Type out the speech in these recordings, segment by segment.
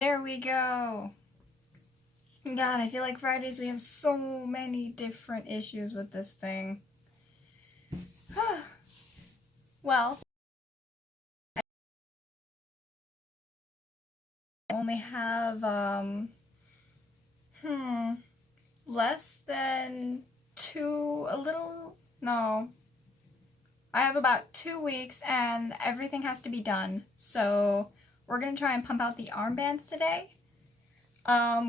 There we go. God, I feel like Fridays we have so many different issues with this thing. Well, I only have, less than I have about 2 weeks and everything has to be done. So we're going to try and pump out the armbands today.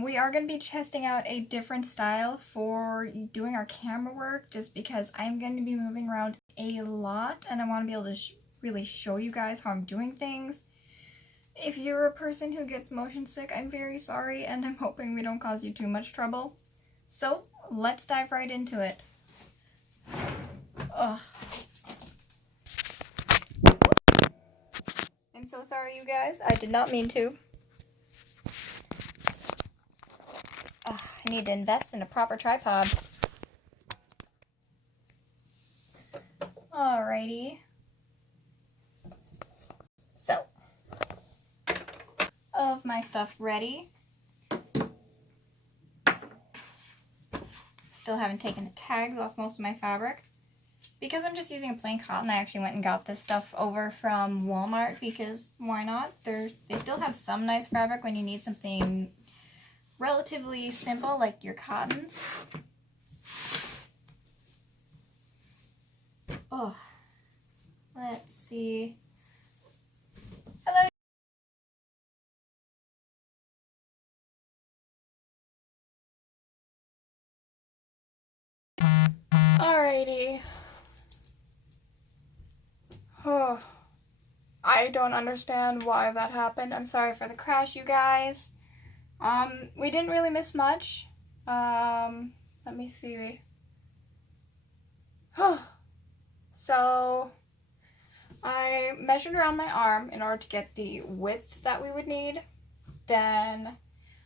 We are going to be testing out a different style for doing our camera work just because I'm going to be moving around a lot and I want to be able to really show you guys how I'm doing things. If you're a person who gets motion sick, I'm very sorry and I'm hoping we don't cause you too much trouble. So let's dive right into it. Ugh. I'm so sorry, you guys. I did not mean to. I need to invest in a proper tripod. Alrighty. So, of my stuff ready. Still haven't taken the tags off most of my fabric. Because I'm just using a plain cotton, I actually went and got this stuff over from Walmart because why not? They still have some nice fabric when you need something relatively simple like your cottons. Oh, let's see. Hello. Alrighty. Oh, I don't understand why that happened. I'm sorry for the crash, you guys. We didn't really miss much. Let me see. So, I measured around my arm in order to get the width that we would need. Then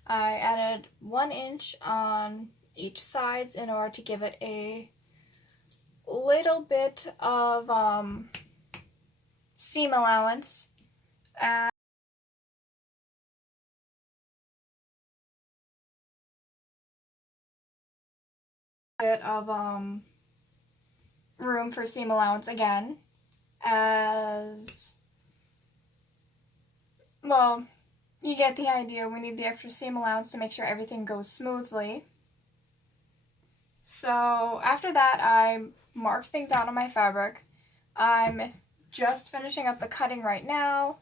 I added 1 inch on each sides in order to give it a little bit of seam allowance. And a bit of room for seam allowance again, as well, you get the idea. We need the extra seam allowance to make sure everything goes smoothly. So after that, I marked things out on my fabric. I'm just finishing up the cutting right now,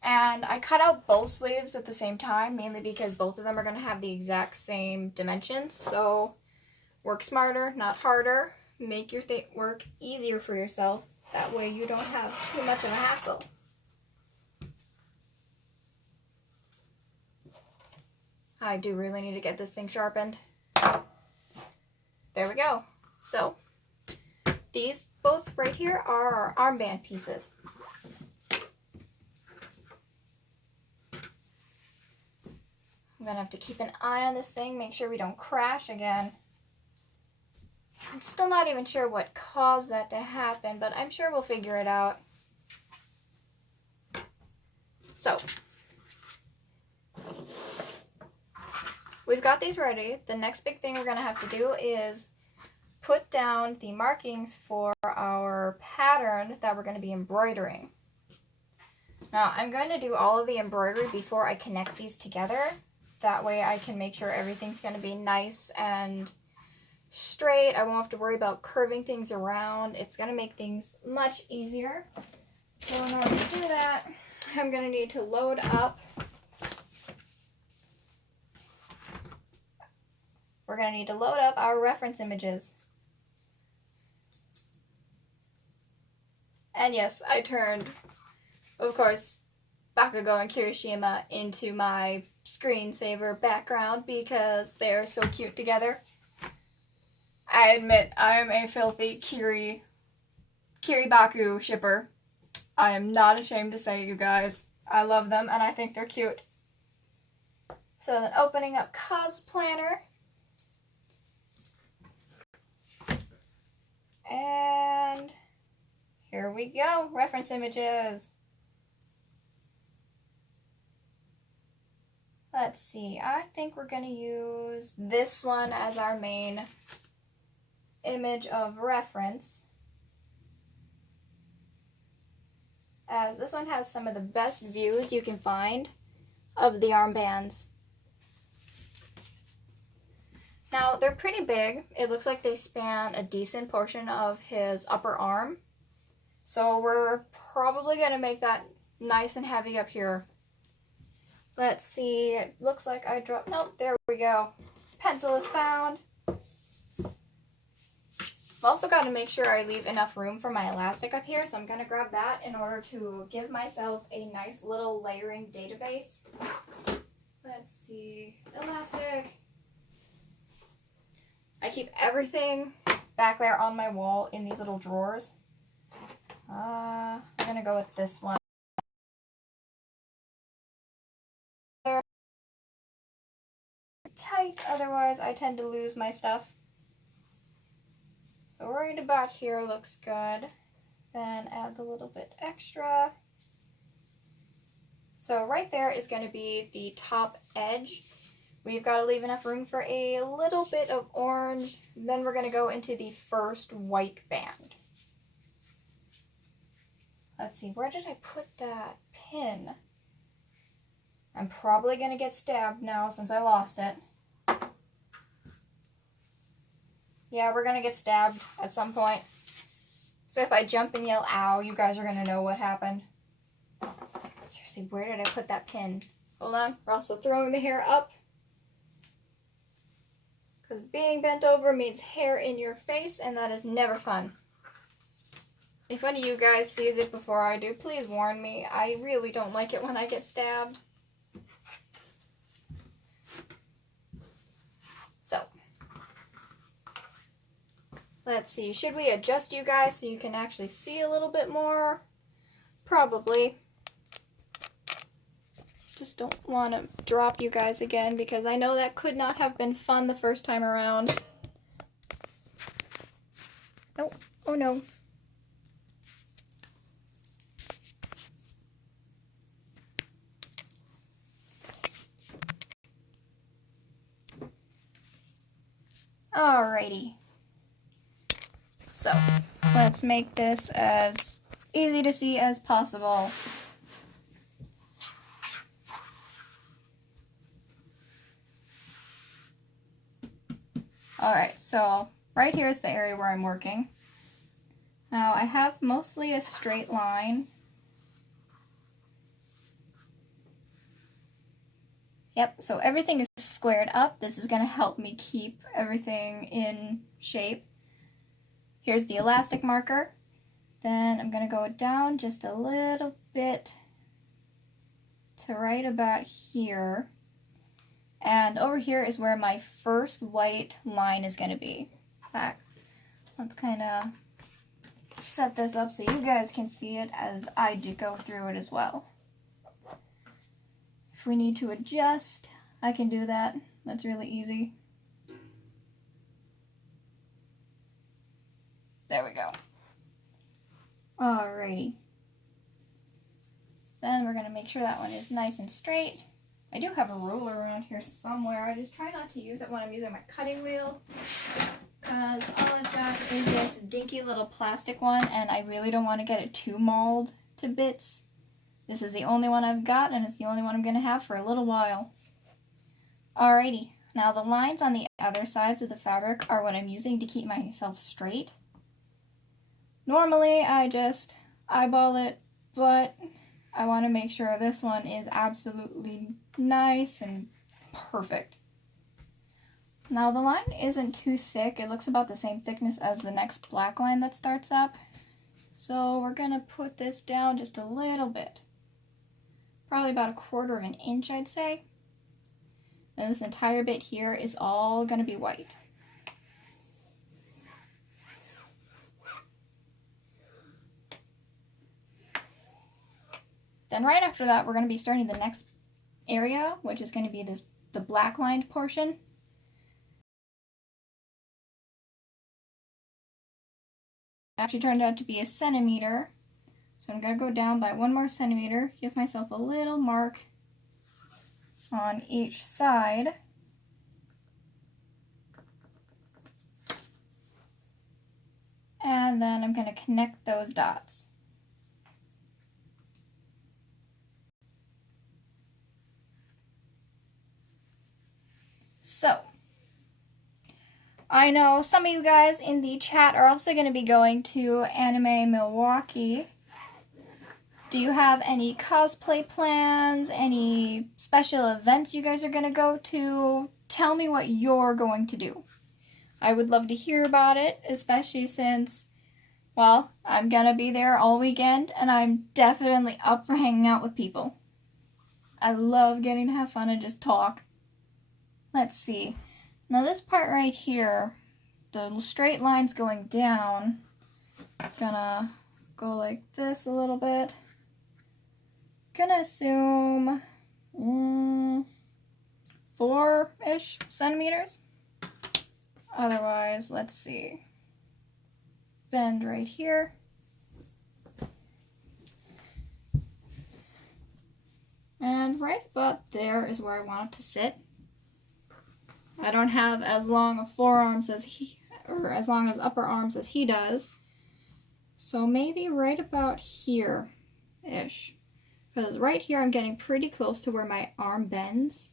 and I cut out both sleeves at the same time, mainly because both of them are going to have the exact same dimensions. So work smarter, not harder. Make your work easier for yourself. That way you don't have too much of a hassle. I do really need to get this thing sharpened. There we go. So, these both right here are our armband pieces. I'm gonna have to keep an eye on this thing, make sure we don't crash again. I'm still not even sure what caused that to happen, but I'm sure we'll figure it out. So, we've got these ready. The next big thing we're going to have to do is put down the markings for our pattern that we're going to be embroidering. Now, I'm going to do all of the embroidery before I connect these together. That way I can make sure everything's going to be nice and straight. I won't have to worry about curving things around. It's going to make things much easier. So in order to do that, I'm going to need to load up. We're going to need to load up our reference images. And yes, I turned, of course, Bakugou and Kirishima into my screensaver background because they're so cute together. I admit, I am a filthy Kiri Baku shipper. I am not ashamed to say, you guys. I love them and I think they're cute. So then opening up Cosplanner. And here we go, reference images. Let's see, I think we're going to use this one as our main image of reference, as this one has some of the best views you can find of the armbands. Now, they're pretty big. It looks like they span a decent portion of his upper arm. So we're probably going to make that nice and heavy up here. Let's see. It looks like I dropped... Nope, there we go. Pencil is found. I've also got to make sure I leave enough room for my elastic up here. So I'm going to grab that in order to give myself a nice little layering database. Let's see. Elastic. I keep everything back there on my wall in these little drawers. I'm going to go with this one. They're tight, otherwise I tend to lose my stuff. So right about here looks good. Then add the little bit extra. So right there is going to be the top edge. We've got to leave enough room for a little bit of orange. Then we're going to go into the first white band. Let's see, where did I put that pin? I'm probably going to get stabbed now since I lost it. Yeah, we're going to get stabbed at some point. So if I jump and yell, ow, you guys are going to know what happened. Seriously, where did I put that pin? Hold on, we're also throwing the hair up. Because being bent over means hair in your face, and that is never fun. If any of you guys sees it before I do, please warn me. I really don't like it when I get stabbed. So, let's see. Should we adjust you guys so you can actually see a little bit more? Probably. Just don't want to drop you guys again because I know that could not have been fun the first time around. Oh, oh no. Alrighty. So, let's make this as easy to see as possible. Alright, so right here is the area where I'm working. Now I have mostly a straight line. Yep, so everything is squared up. This is going to help me keep everything in shape. Here's the elastic marker. Then I'm going to go down just a little bit to right about here. And over here is where my first white line is going to be. In fact, let's kind of set this up so you guys can see it as I do go through it as well. If we need to adjust, I can do that. That's really easy. There we go. Alrighty. Then we're going to make sure that one is nice and straight. I do have a ruler around here somewhere. I just try not to use it when I'm using my cutting wheel, because all I've got is this dinky little plastic one, and I really don't want to get it too mauled to bits. This is the only one I've got, and it's the only one I'm going to have for a little while. Alrighty, now the lines on the other sides of the fabric are what I'm using to keep myself straight. Normally, I just eyeball it, but I want to make sure this one is absolutely nice and perfect. Now the line isn't too thick. It looks about the same thickness as the next black line that starts up. So we're going to put this down just a little bit. Probably about 1/4 of an inch, I'd say. And this entire bit here is all going to be white. Then right after that, we're going to be starting the next area, which is going to be the black lined portion. It actually turned out to be 1 centimeter. So I'm going to go down by 1 more centimeter, give myself a little mark. on each side. And then I'm going to connect those dots. So, I know some of you guys in the chat are also going to be going to Anime Milwaukee. Do you have any cosplay plans, any special events you guys are going to go to? Tell me what you're going to do. I would love to hear about it, especially since, well, I'm going to be there all weekend, and I'm definitely up for hanging out with people. I love getting to have fun and just talk. Let's see. Now this part right here, the straight line's going down. I'm gonna go like this a little bit. Gonna assume 4-ish centimeters. Otherwise, let's see. Bend right here. And right about there is where I want it to sit. I don't have as long of forearms as or as long as upper arms as he does. So maybe right about here-ish. Because right here I'm getting pretty close to where my arm bends.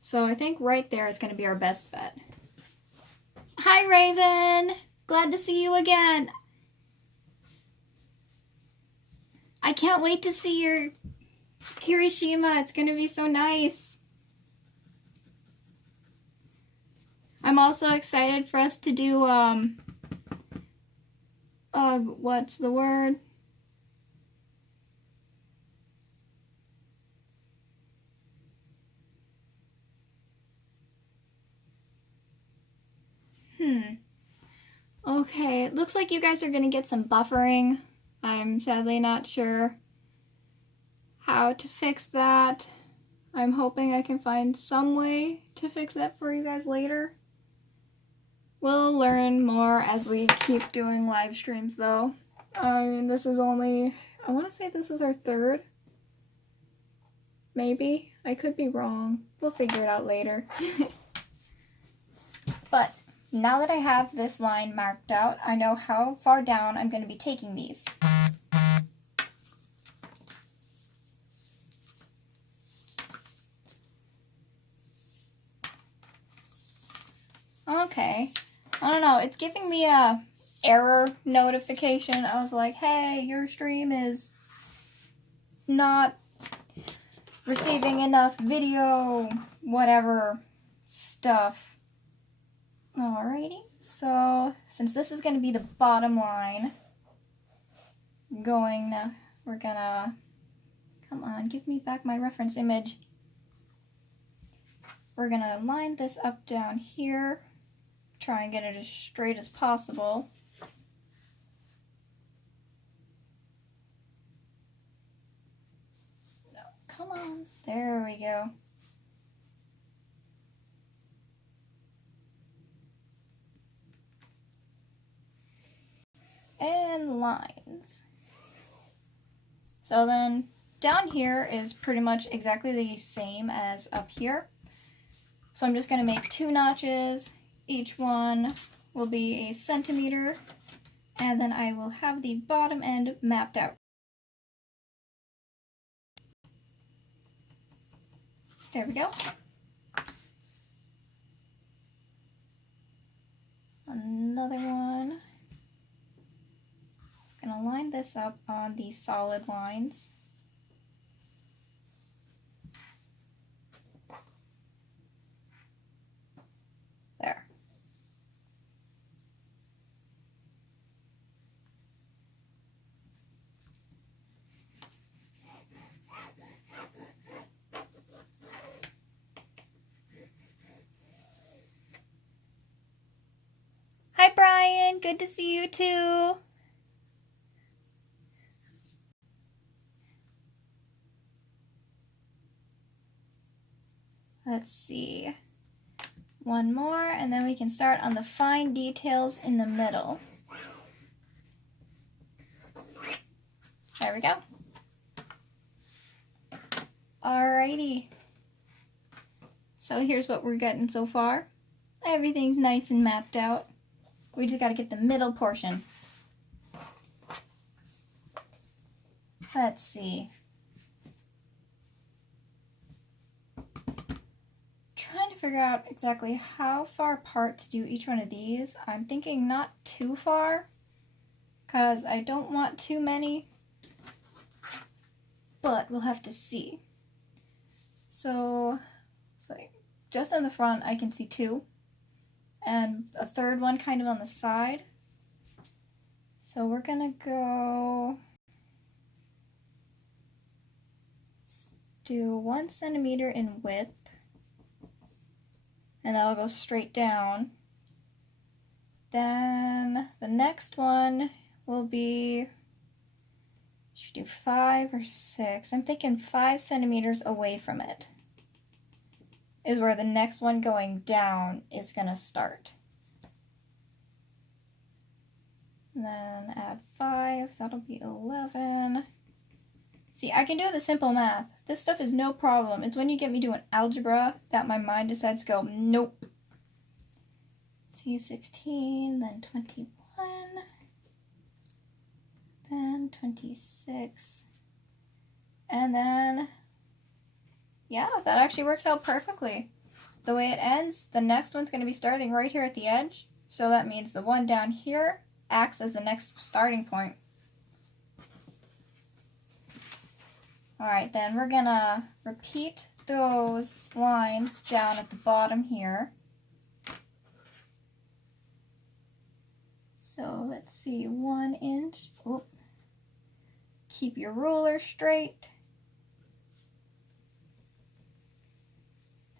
So I think right there is going to be our best bet. Hi Raven! Glad to see you again! I can't wait to see your Kirishima. It's going to be so nice. I'm also excited for us to do, what's the word? Okay, it looks like you guys are going to get some buffering. I'm sadly not sure how to fix that. I'm hoping I can find some way to fix that for you guys later. We'll learn more as we keep doing live streams though. I mean, this is only, I want to say this is our third. Maybe. I could be wrong. We'll figure it out later. But now that I have this line marked out, I know how far down I'm going to be taking these. Okay, I don't know, it's giving me a error notification of like, hey, your stream is not receiving enough video, whatever stuff. Alrighty, so since this is going to be the bottom line, we're gonna, come on, give me back my reference image. We're gonna line this up down here. Try and get it as straight as possible. No, come on. There we go. And lines. So then down here is pretty much exactly the same as up here. So I'm just going to make 2 notches. Each one will be 1 centimeter, and then I will have the bottom end mapped out. There we go. Another one. I'm going to line this up on the solid lines. There. Hi Brian, good to see you too. Let's see. One more, and then we can start on the fine details in the middle. There we go. Alrighty. So here's what we're getting so far. Everything's nice and mapped out. We just gotta get the middle portion. Let's see. Trying to figure out exactly how far apart to do each one of these. I'm thinking not too far, because I don't want too many, but we'll have to see. So, it's like just on the front I can see 2, and a third one kind of on the side. So we're gonna go, let's do 1 centimeter in width, and that'll go straight down. Then the next one will be, should do 5 or 6. I'm thinking 5 centimeters away from it is where the next one going down is gonna start. And then add 5, that'll be 11. See, I can do the simple math. This stuff is no problem. It's when you get me doing algebra that my mind decides to go, nope. See, 16, then 21, then 26, and then, yeah, that actually works out perfectly. The way it ends, the next one's going to be starting right here at the edge, so that means the one down here acts as the next starting point. Alright, then we're gonna repeat those lines down at the bottom here. So let's see, 1 inch. Oop. Keep your ruler straight.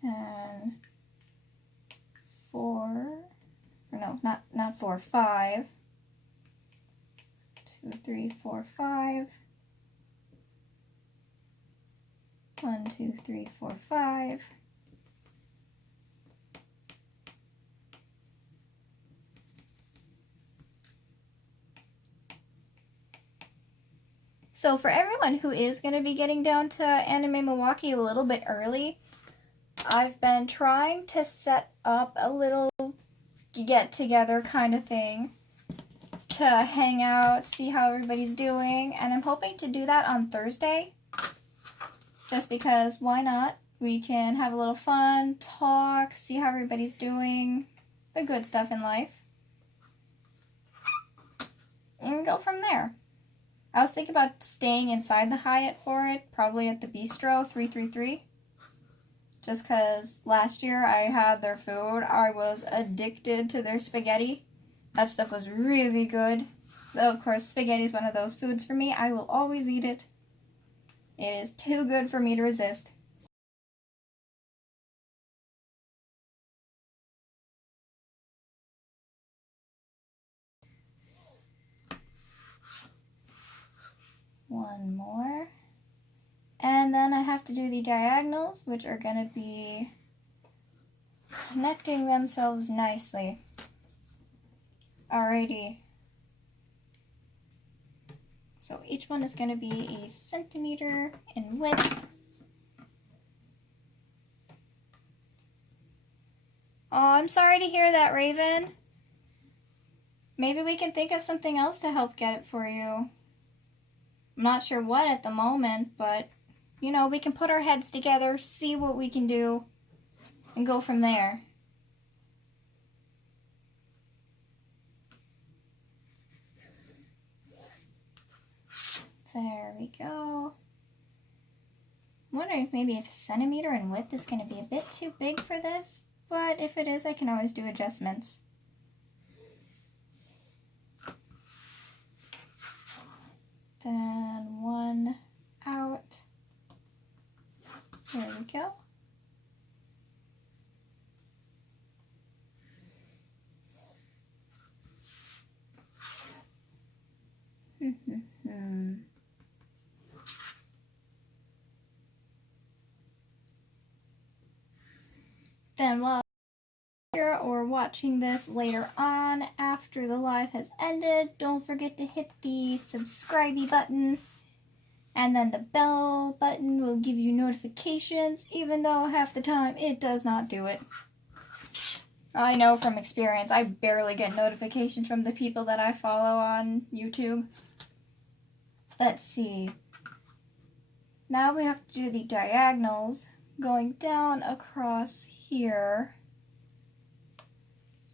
Then 4, or no, not 4, 5. 2, 3, 4, 5. 1, 2, 3, 4, 5. So for everyone who is going to be getting down to Anime Milwaukee a little bit early, I've been trying to set up a little get-together kind of thing to hang out, see how everybody's doing, and I'm hoping to do that on Thursday. Just because, why not? We can have a little fun, talk, see how everybody's doing, the good stuff in life, and go from there. I was thinking about staying inside the Hyatt for it, probably at the Bistro 333. Just because last year I had their food, I was addicted to their spaghetti. That stuff was really good. Though, of course, spaghetti is one of those foods for me. I will always eat it. It is too good for me to resist. One more. And then I have to do the diagonals, which are going to be connecting themselves nicely. Alrighty. So each one is going to be a centimeter in width. Oh, I'm sorry to hear that, Raven. Maybe we can think of something else to help get it for you. I'm not sure what at the moment, but, you know, we can put our heads together, see what we can do, and go from there. There we go. I'm wondering if maybe a centimeter in width is going to be a bit too big for this, but if it is, I can always do adjustments. Then 1 out. There we go. Then while you're or watching this later on after the live has ended, don't forget to hit the subscribe button And then the bell button will give you notifications, even though half the time it does not do it. I know from experience, I barely get notifications from the people that I follow on YouTube. Let's see. Now we have to do the diagonals going down across here.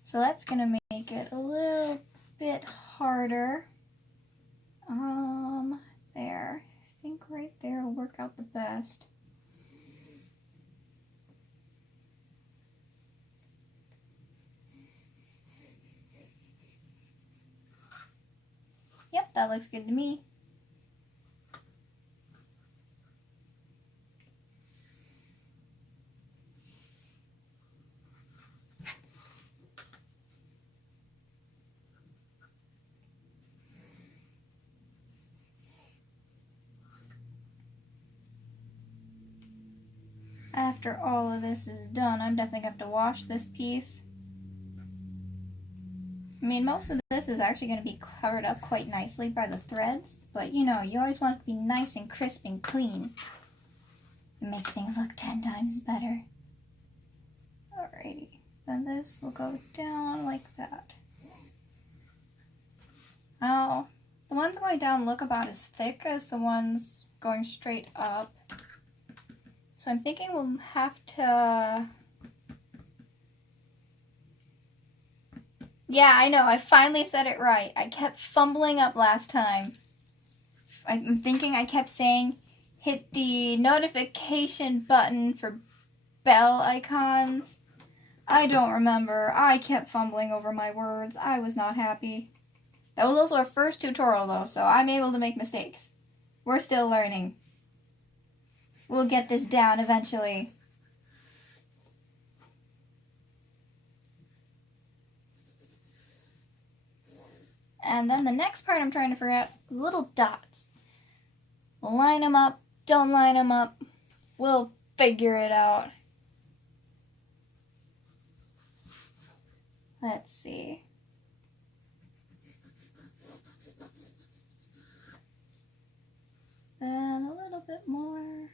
So that's going to make it a little bit harder. There. I think right there will work out the best. Yep, that looks good to me. After all of this is done, I'm definitely going to have to wash this piece. I mean, most of this is actually going to be covered up quite nicely by the threads, but you know, you always want it to be nice and crisp and clean. It makes things look 10 times better. Alrighty, then this will go down like that. Now, the ones going down look about as thick as the ones going straight up. So I'm thinking we'll have to... Yeah, I know, I finally said it right. I kept fumbling up last time. I'm thinking I kept saying, hit the notification button for bell icons. I don't remember. I kept fumbling over my words. I was not happy. That was also our first tutorial though, so I'm able to make mistakes. We're still learning. We'll get this down eventually. And then the next part I'm trying to figure out, little dots. Line them up, don't line them up. We'll figure it out. Let's see. Then a little bit more.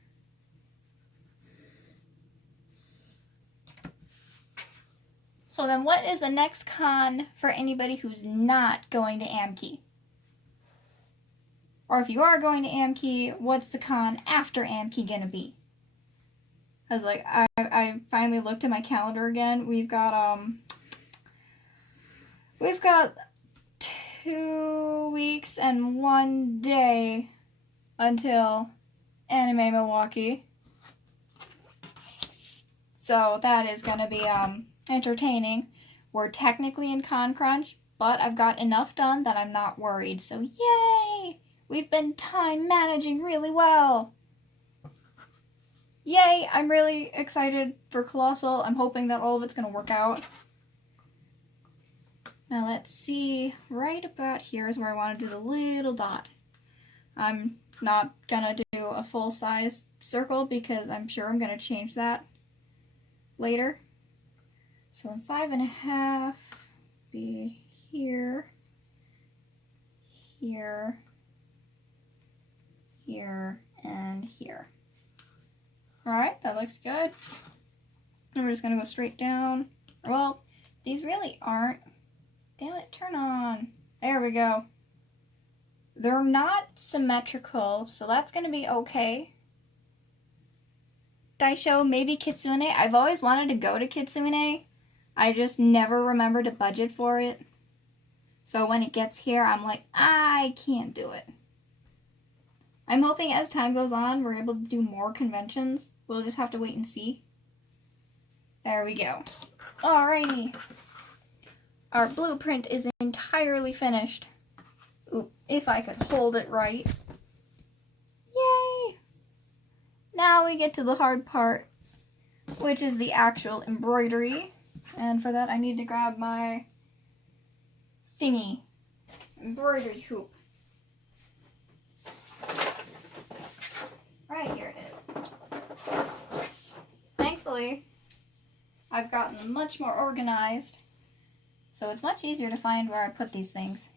So then what is the next con for anybody who's not going to Amkey? Or if you are going to Amkey, what's the con after Amkey gonna be? Because like I finally looked at my calendar again. We've got 2 weeks and 1 day until Anime Milwaukee. So that is gonna be entertaining. We're technically in Con Crunch, but I've got enough done that I'm not worried. So yay! We've been time managing really well. Yay! I'm really excited for Colossal. I'm hoping that all of it's going to work out. Now let's see. Right about here is where I want to do the little dot. I'm not going to do a full-size circle because I'm sure I'm going to change that later. So then 5.5 be here, here, here, and here. Alright, that looks good. And we're just going to go straight down. Well, these really aren't. Damn it, turn on. There we go. They're not symmetrical, so that's going to be okay. Daisho, maybe Kitsune. I've always wanted to go to Kitsune. I just never remember to budget for it. So when it gets here, I'm like, I can't do it. I'm hoping as time goes on, we're able to do more conventions. We'll just have to wait and see. There we go. Alrighty. Our blueprint is entirely finished. Ooh, if I could hold it right. Yay! Now we get to the hard part, which is the actual embroidery. And for that, I need to grab my thingy, embroidery hoop. Right, here it is. Thankfully, I've gotten much more organized, so it's much easier to find where I put these things.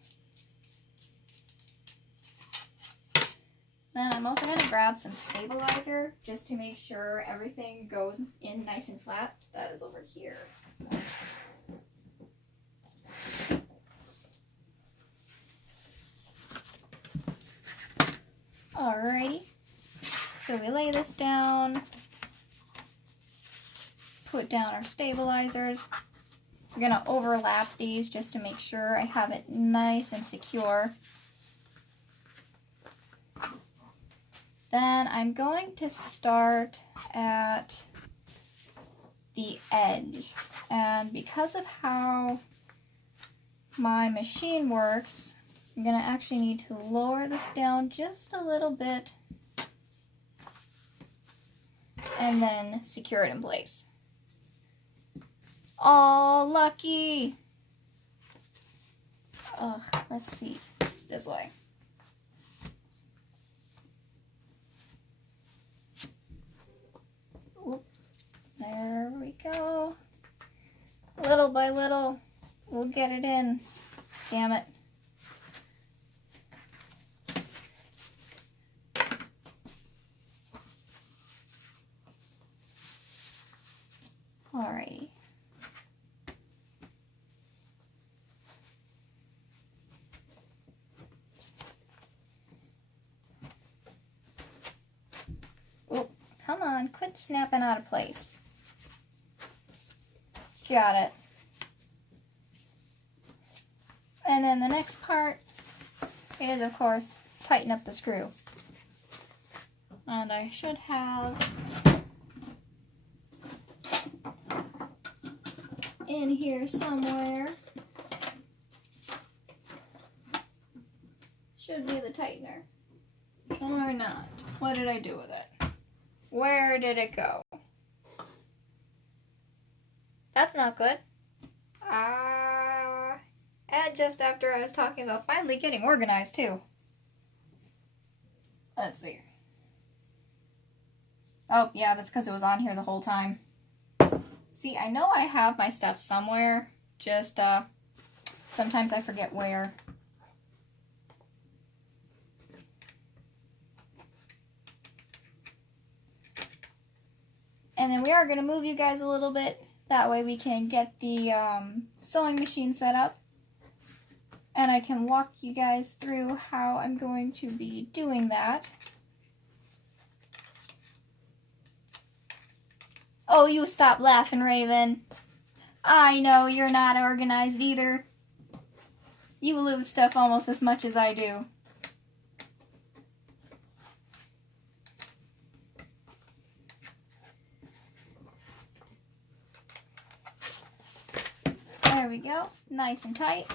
Then I'm also going to grab some stabilizer just to make sure everything goes in nice and flat. That is over here. Alrighty, so we lay this down, put down our stabilizers. We're going to overlap these just to make sure I have it nice and secure. Then I'm going to start at the edge, and because of how my machine works, I'm going to actually need to lower this down just a little bit and then secure it in place. Oh, lucky! Ugh, let's see. This way. Oop. There we go. Little by little, we'll get it in. Damn it. Alrighty. Oh, come on, quit snapping out of place. Got it. And then the next part is, of course, tighten up the screw. And I should have in here somewhere. Should be the tightener. Or not. What did I do with it? Where did it go? That's not good. And just after I was talking about finally getting organized too. Let's see. Oh, yeah, that's because it was on here the whole time. See, I know I have my stuff somewhere, just sometimes I forget where. And then we are going to move you guys a little bit, that way we can get the sewing machine set up. And I can walk you guys through how I'm going to be doing that. Oh, you stop laughing, Raven. I know you're not organized either. You lose stuff almost as much as I do. There we go. Nice and tight.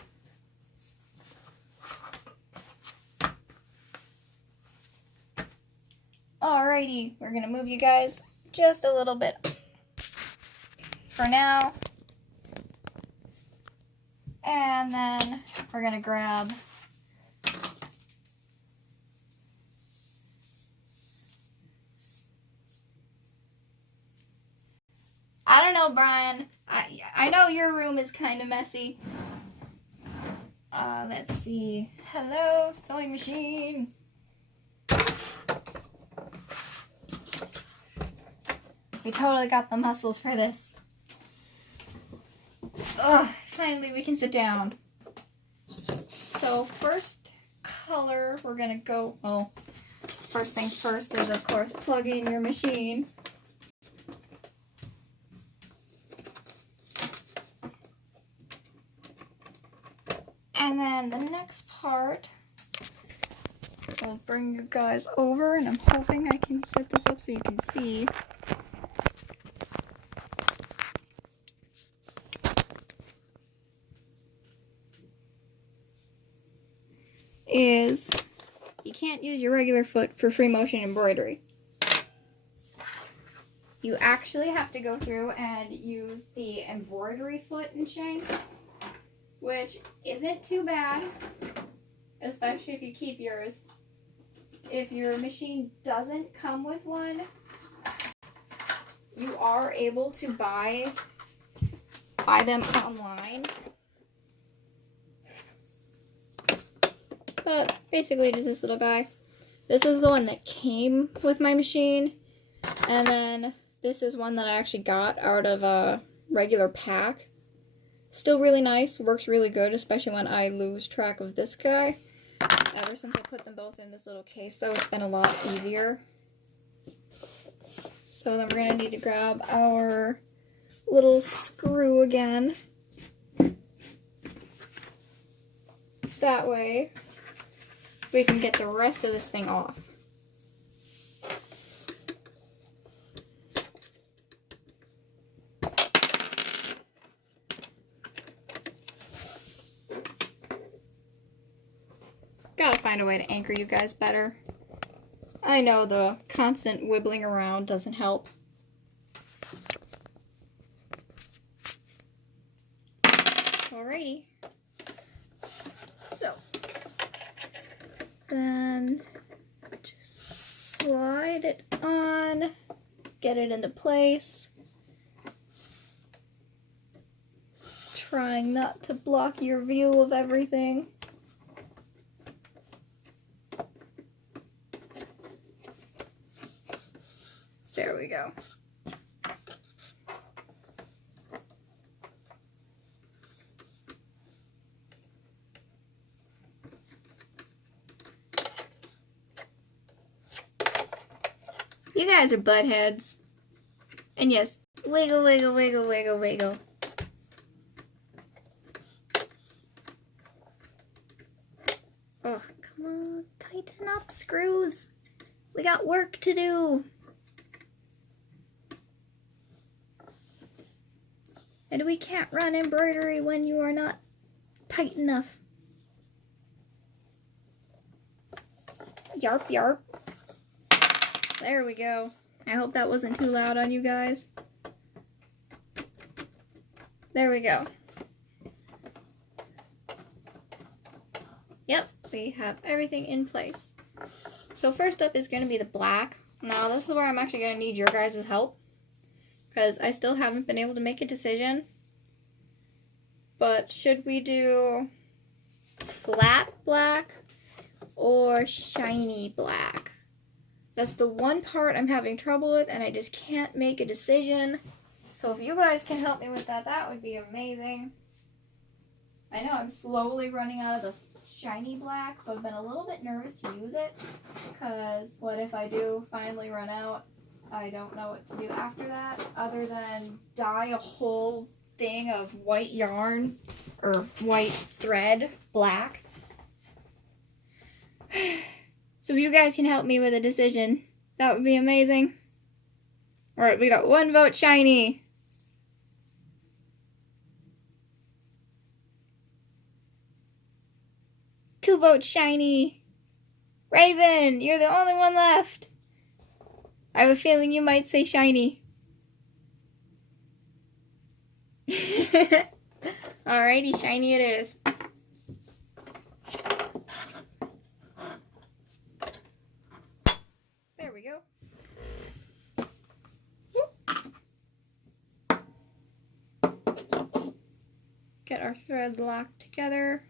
Alrighty, we're going to move you guys just a little bit for now. And then we're going to grab I don't know, Brian. I know your room is kind of messy. Let's see. Hello, sewing machine. We totally got the muscles for this. Ugh, finally we can sit down. So first color we're gonna go, well, first things first is of course plug in your machine. And then the next part, I'll bring you guys over, and I'm hoping I can set this up so you can see. Is you can't use your regular foot for free motion embroidery. You actually have to go through and use the embroidery foot and shank, which isn't too bad, especially if you keep yours. If your machine doesn't come with one, you are able to buy them online. But basically just this little guy. This is the one that came with my machine, and then this is one that I actually got out of a regular pack. Still really nice, works really good, especially when I lose track of this guy. Ever since I put them both in this little case, though, it's been a lot easier. So then we're going to need to grab our little screw again. That way we can get the rest of this thing off. Gotta find a way to anchor you guys better. I know the constant wibbling around doesn't help. Alrighty. So, then just slide it on, get it into place. Trying not to block your view of everything. There we go. You guys are butt heads. And yes, wiggle, wiggle, wiggle, wiggle, wiggle. Oh, come on, tighten up, screws. We got work to do. And we can't run embroidery when you are not tight enough. Yarp, yarp. There we go. I hope that wasn't too loud on you guys. There we go. Yep, we have everything in place. So first up is going to be the black. Now this is where I'm actually going to need your guys' help, because I still haven't been able to make a decision. But should we do flat black or shiny black? That's the one part I'm having trouble with, and I just can't make a decision. So if you guys can help me with that, that would be amazing. I know I'm slowly running out of the shiny black, so I've been a little bit nervous to use it, because what if I do finally run out? I don't know what to do after that, other than dye a whole thing of white yarn, or white thread, black. So if you guys can help me with a decision, that would be amazing. Alright, we got 1 vote shiny. Two votes shiny. Raven, you're the only one left. I have a feeling you might say shiny. Alrighty, shiny it is. There we go. Get our threads locked together.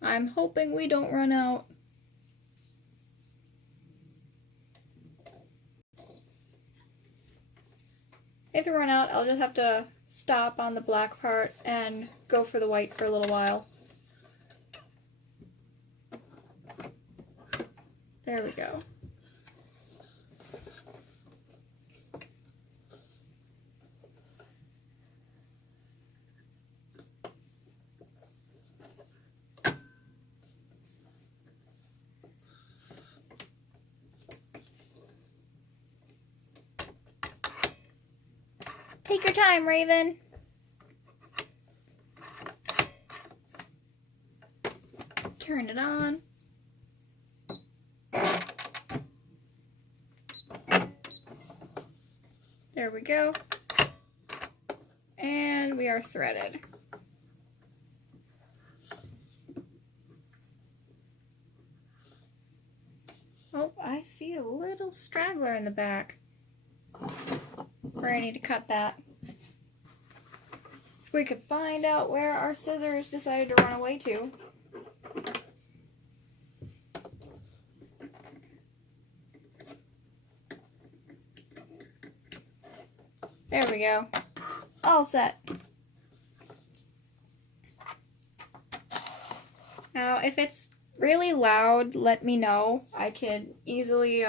I'm hoping we don't run out. If we run out, I'll just have to stop on the black part and go for the white for a little while. There we go. Take your time, Raven. Turn it on. There we go. And we are threaded. Oh, I see a little straggler in the back. Where I need to cut that. we could find out where our scissors decided to run away to. There we go. All set. Now, if it's really loud, let me know. I could easily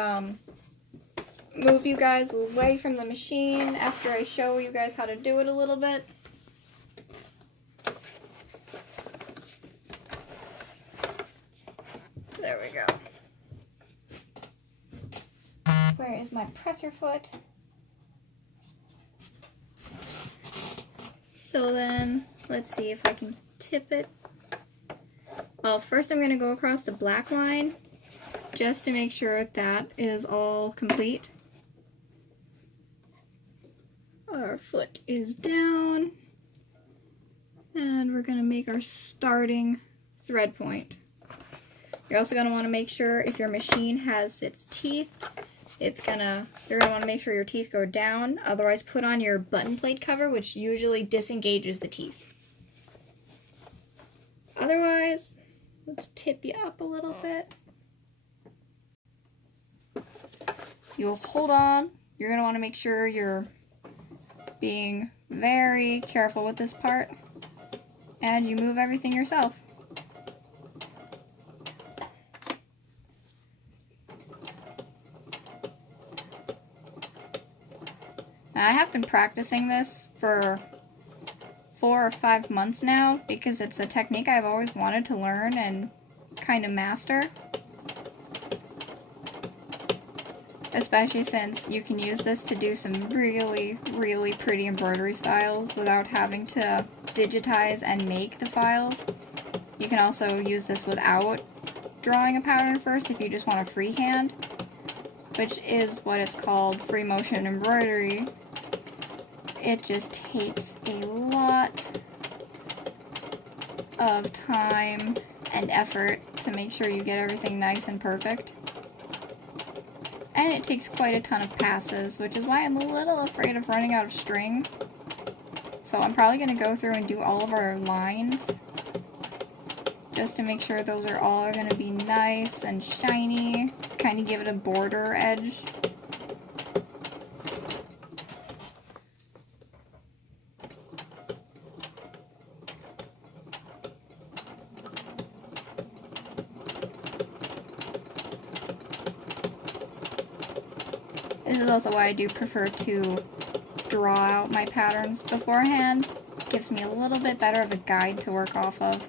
move you guys away from the machine after I show you guys how to do it a little bit. There we go. Where is my presser foot? So then, let's see if I can tip it. Well, first I'm going to go across the black line just to make sure that is all complete. Our foot is down, and we're going to make our starting thread point. You're also going to want to make sure if your machine has its teeth, you're going to want to make sure your teeth go down. Otherwise, put on your button plate cover, which usually disengages the teeth. Otherwise, let's tip you up a little bit. You'll hold on. You're going to want to make sure you're being very careful with this part, and you move everything yourself. Now, I have been practicing this for 4 or 5 months now because it's a technique I've always wanted to learn and kind of master. Especially since you can use this to do some really, really pretty embroidery styles without having to digitize and make the files. You can also use this without drawing a pattern first if you just want to freehand, which is what it's called, free motion embroidery. It just takes a lot of time and effort to make sure you get everything nice and perfect. And it takes quite a ton of passes, which is why I'm a little afraid of running out of string. So I'm probably going to go through and do all of our lines just to make sure those are all going to be nice and shiny, kind of give it a border edge. This is also why I do prefer to draw out my patterns beforehand. It gives me a little bit better of a guide to work off of.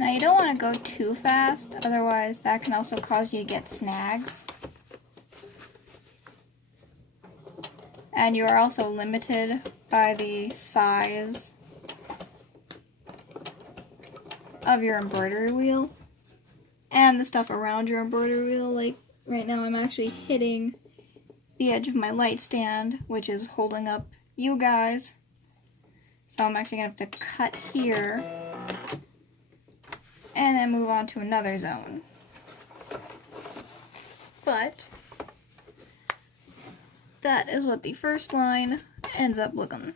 Now you don't want to go too fast, otherwise that can also cause you to get snags. And you are also limited by the size of your embroidery wheel and the stuff around your embroidery wheel. Like right now I'm actually hitting the edge of my light stand, which is holding up you guys. So I'm actually going to have to cut here and then move on to another zone. But that is what the first line ends up looking.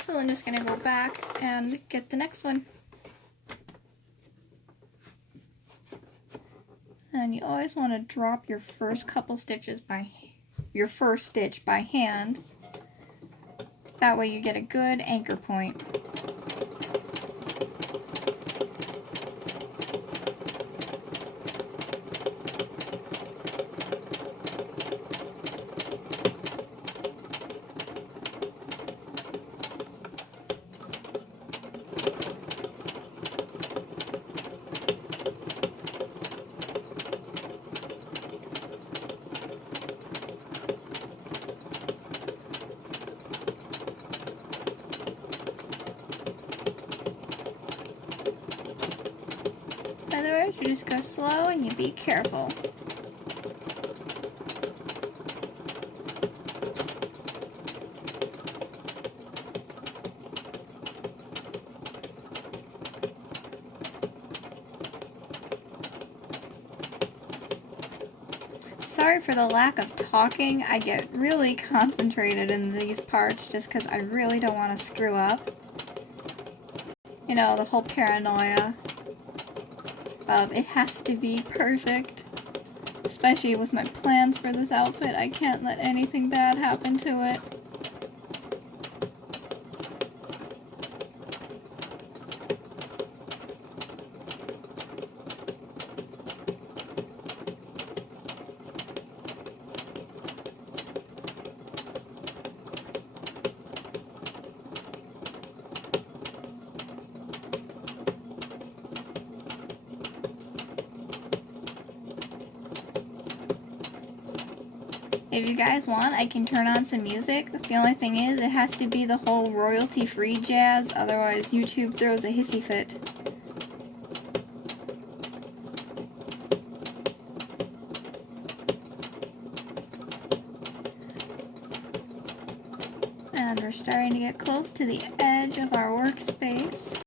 So I'm just going to go back and get the next one. And you always want to drop your first couple stitches your first stitch by hand. That way you get a good anchor point. slow and you be careful. Sorry for the lack of talking. I get really concentrated in these parts just because I really don't want to screw up. You know, the whole paranoia of it has to be perfect. Especially with my plans for this outfit, I can't let anything bad happen to it. If you guys want, I can turn on some music. The only thing is, it has to be the whole royalty-free jazz, otherwise YouTube throws a hissy fit. And we're starting to get close to the edge of our workspace.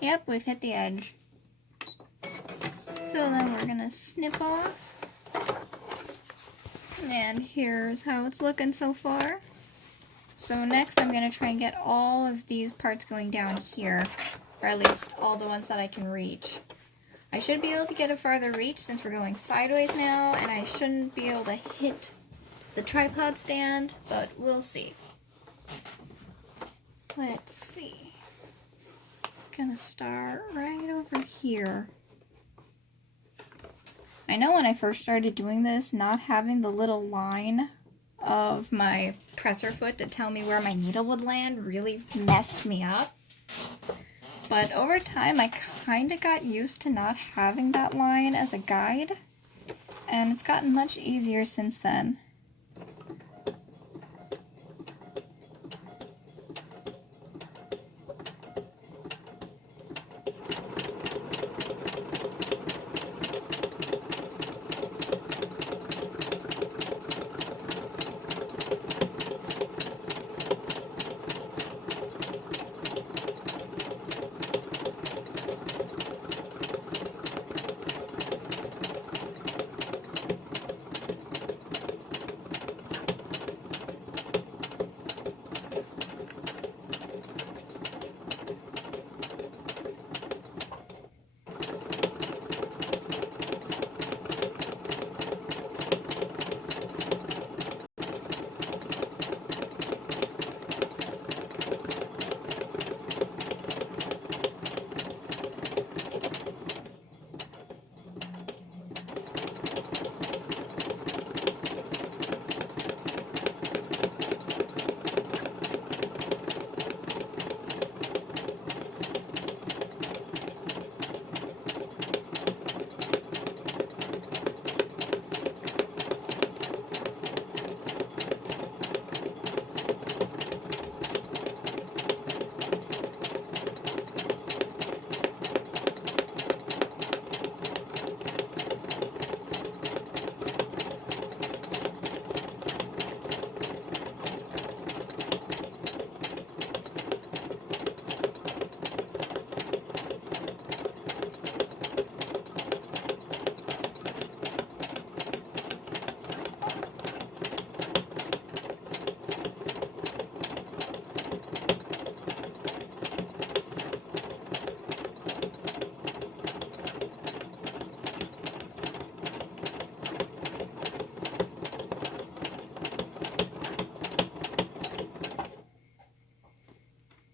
Yep, we've hit the edge. So then we're gonna snip off. And here's how it's looking so far. So next I'm gonna try and get all of these parts going down here, or at least all the ones that I can reach. I should be able to get a farther reach since we're going sideways now, and I shouldn't be able to hit the tripod stand, but we'll see. Let's see. Gonna start right over here. I know when I first started doing this, not having the little line of my presser foot to tell me where my needle would land really messed me up. But over time, I kind of got used to not having that line as a guide, and it's gotten much easier since then.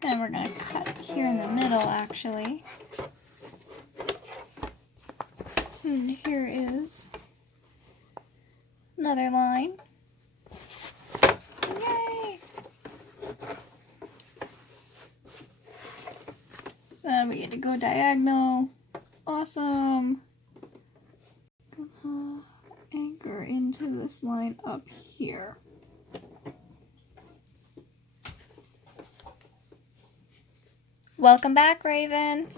And we're going to cut here in the middle, actually. And here is another go diagonal. Awesome. Gonna anchor into this line up here. Welcome back, Raven.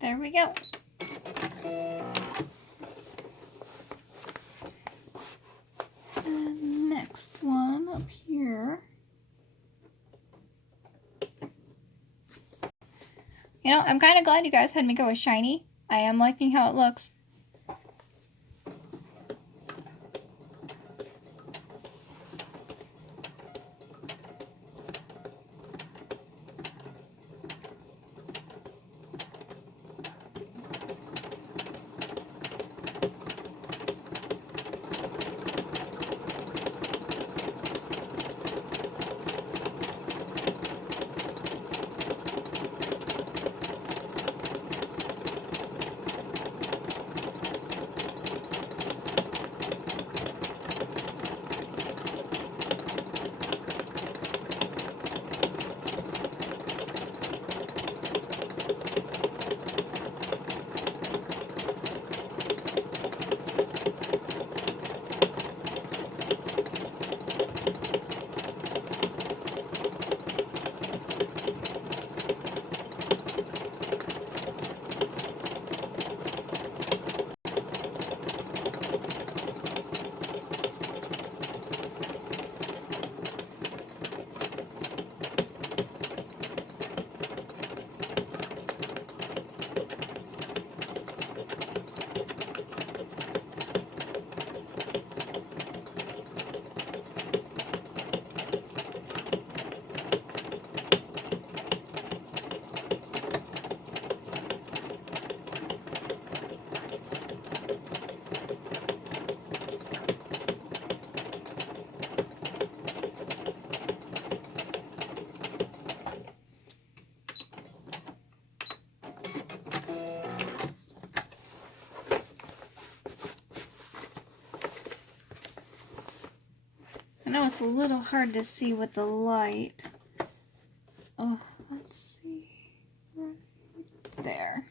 There we go. And next one up here. You know, I'm kind of glad you guys had me go with shiny. I am liking how it looks. I know it's a little hard to see with the light. Oh, let's see. Right there.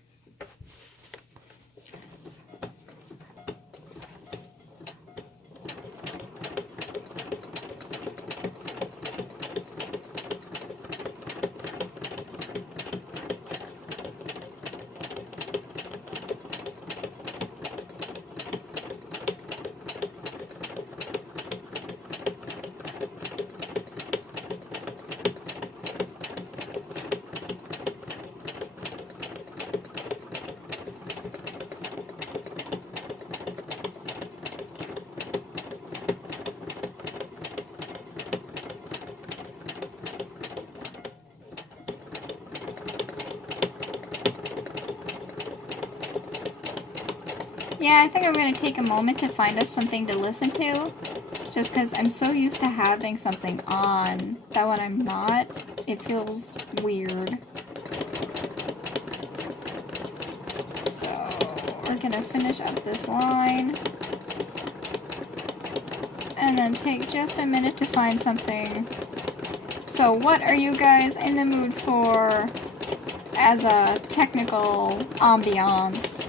Yeah, I think I'm going to take a moment to find us something to listen to. Just because I'm so used to having something on that when I'm not, it feels weird. So, we're going to finish up this line. And then take just a minute to find something. So, what are you guys in the mood for as a technical ambiance?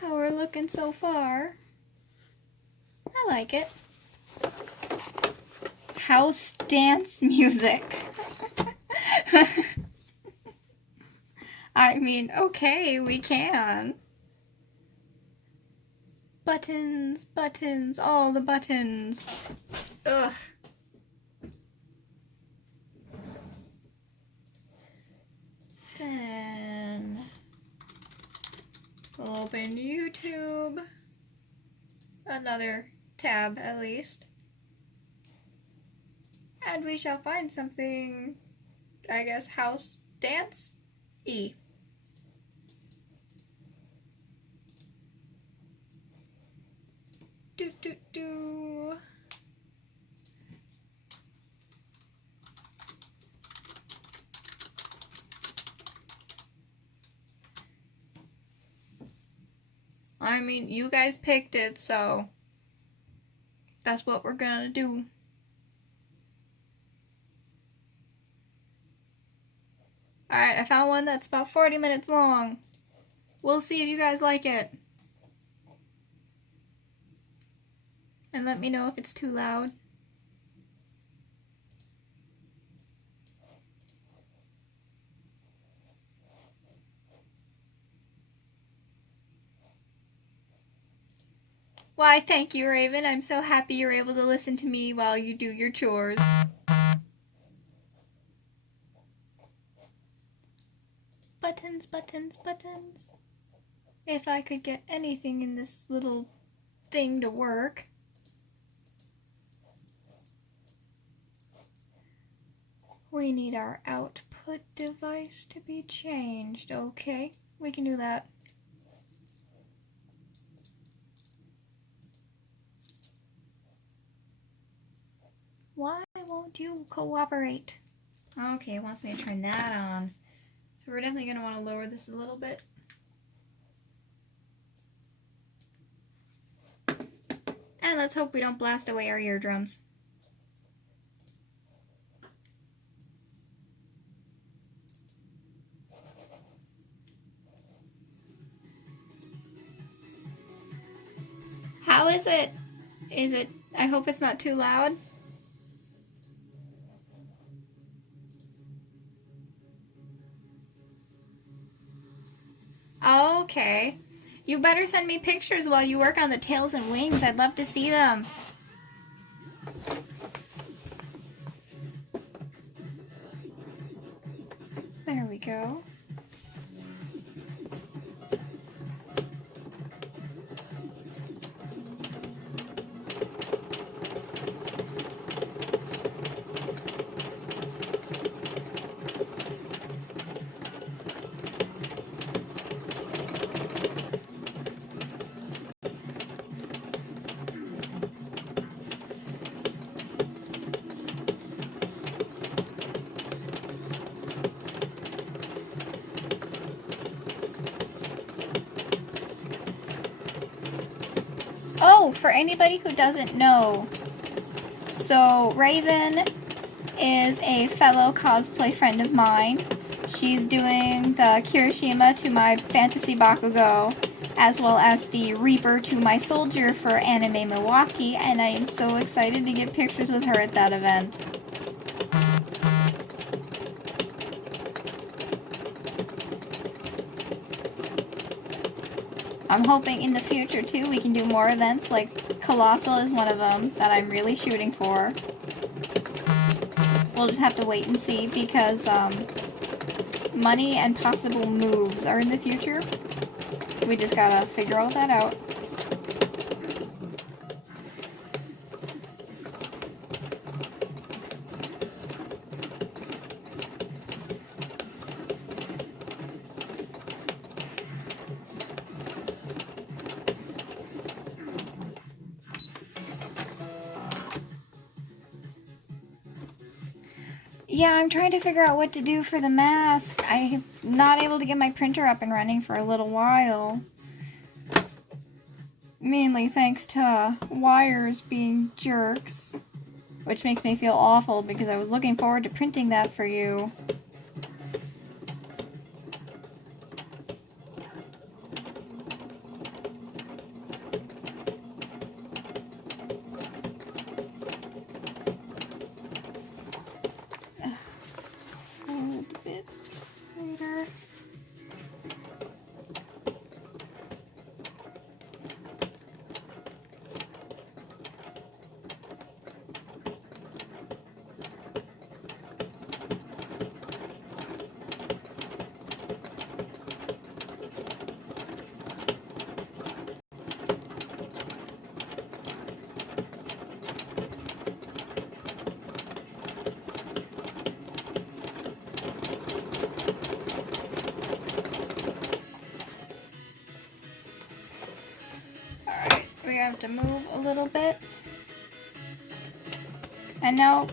How we're looking so far. I like it. House dance music. I mean, okay, we can. Buttons, buttons, all the buttons. Ugh. Then we'll open YouTube. Another tab, at least. And we shall find something, I guess, house dance-y. Do. I mean, you guys picked it, so that's what we're gonna do. Alright, I found one that's about 40 minutes long. We'll see if you guys like it. And let me know if it's too loud. Why, thank you, Raven. I'm so happy you're able to listen to me while you do your chores. Buttons, buttons, buttons. If I could get anything in this little thing to work. We need our output device to be changed. Okay, we can do that. Why won't you cooperate? Okay, it wants me to turn that on. So we're definitely going to want to lower this a little bit. And let's hope we don't blast away our eardrums. How is it? I hope it's not too loud. Okay. You better send me pictures while you work on the tails and wings. I'd love to see them. There we go. Oh, for anybody who doesn't know, so Raven is a fellow cosplay friend of mine. She's doing the Kirishima to my Fantasy Bakugou, as well as the Reaper to my Soldier for Anime Milwaukee, and I am so excited to get pictures with her at that event. I'm hoping in the future too we can do more events, like Colossal is one of them that I'm really shooting for. We'll just have to wait and see because money and possible moves are in the future. We just gotta figure all that out. Yeah, I'm trying to figure out what to do for the mask. I'm not able to get my printer up and running for a little while. Mainly thanks to wires being jerks. Which makes me feel awful because I was looking forward to printing that for you. We have to move a little bit. And now,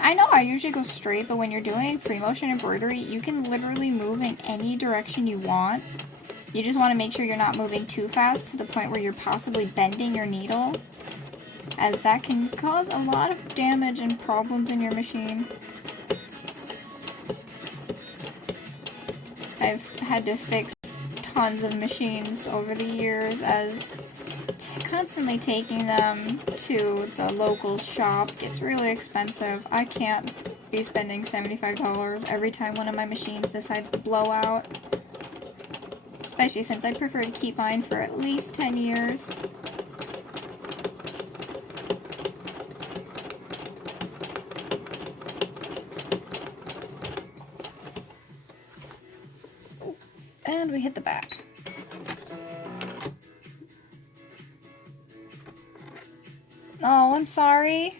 I know I usually go straight, but when you're doing free motion embroidery, you can literally move in any direction you want. You just want to make sure you're not moving too fast to the point where you're possibly bending your needle, as that can cause a lot of damage and problems in your machine. I've had to fix tons of machines over the years, as constantly taking them to the local shop gets really expensive. I can't be spending $75 every time one of my machines decides to blow out. Especially since I prefer to keep mine for at least 10 years. And we hit the back. Oh, I'm sorry.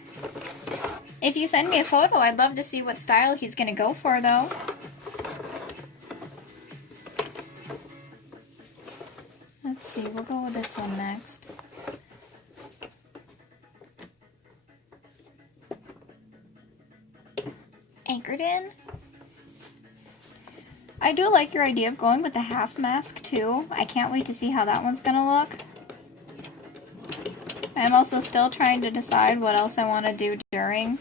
If you send me a photo, I'd love to see what style he's gonna go for, though. Let's see, we'll go with this one next. Anchored in. I do like your idea of going with the half mask, too. I can't wait to see how that one's gonna look. I'm also still trying to decide what else I want to do during.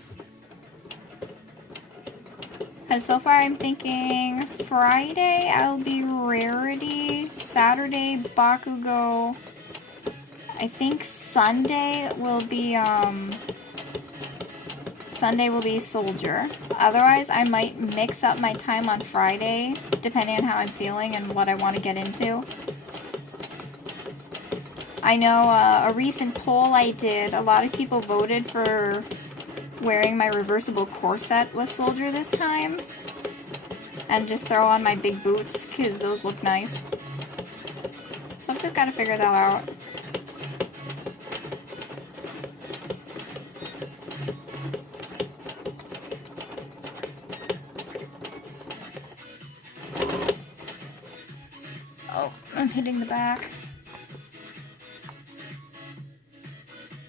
Because so far I'm thinking Friday I'll be Rarity, Saturday Bakugo, I think Sunday will be Soldier. Otherwise I might mix up my time on Friday depending on how I'm feeling and what I want to get into. I know a recent poll I did, a lot of people voted for wearing my reversible corset with Soldier this time. And just throw on my big boots, because those look nice. So I've just got to figure that out. Oh, I'm hitting the back.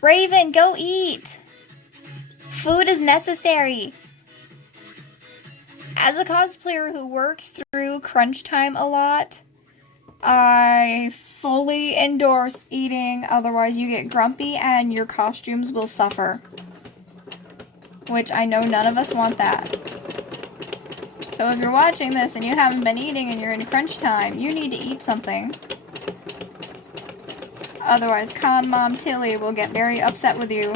Raven, go eat! Food is necessary! As a cosplayer who works through crunch time a lot, I fully endorse eating, otherwise you get grumpy and your costumes will suffer. Which I know none of us want that. So if you're watching this and you haven't been eating and you're in crunch time, you need to eat something. Otherwise, Con Mom Tilly will get very upset with you.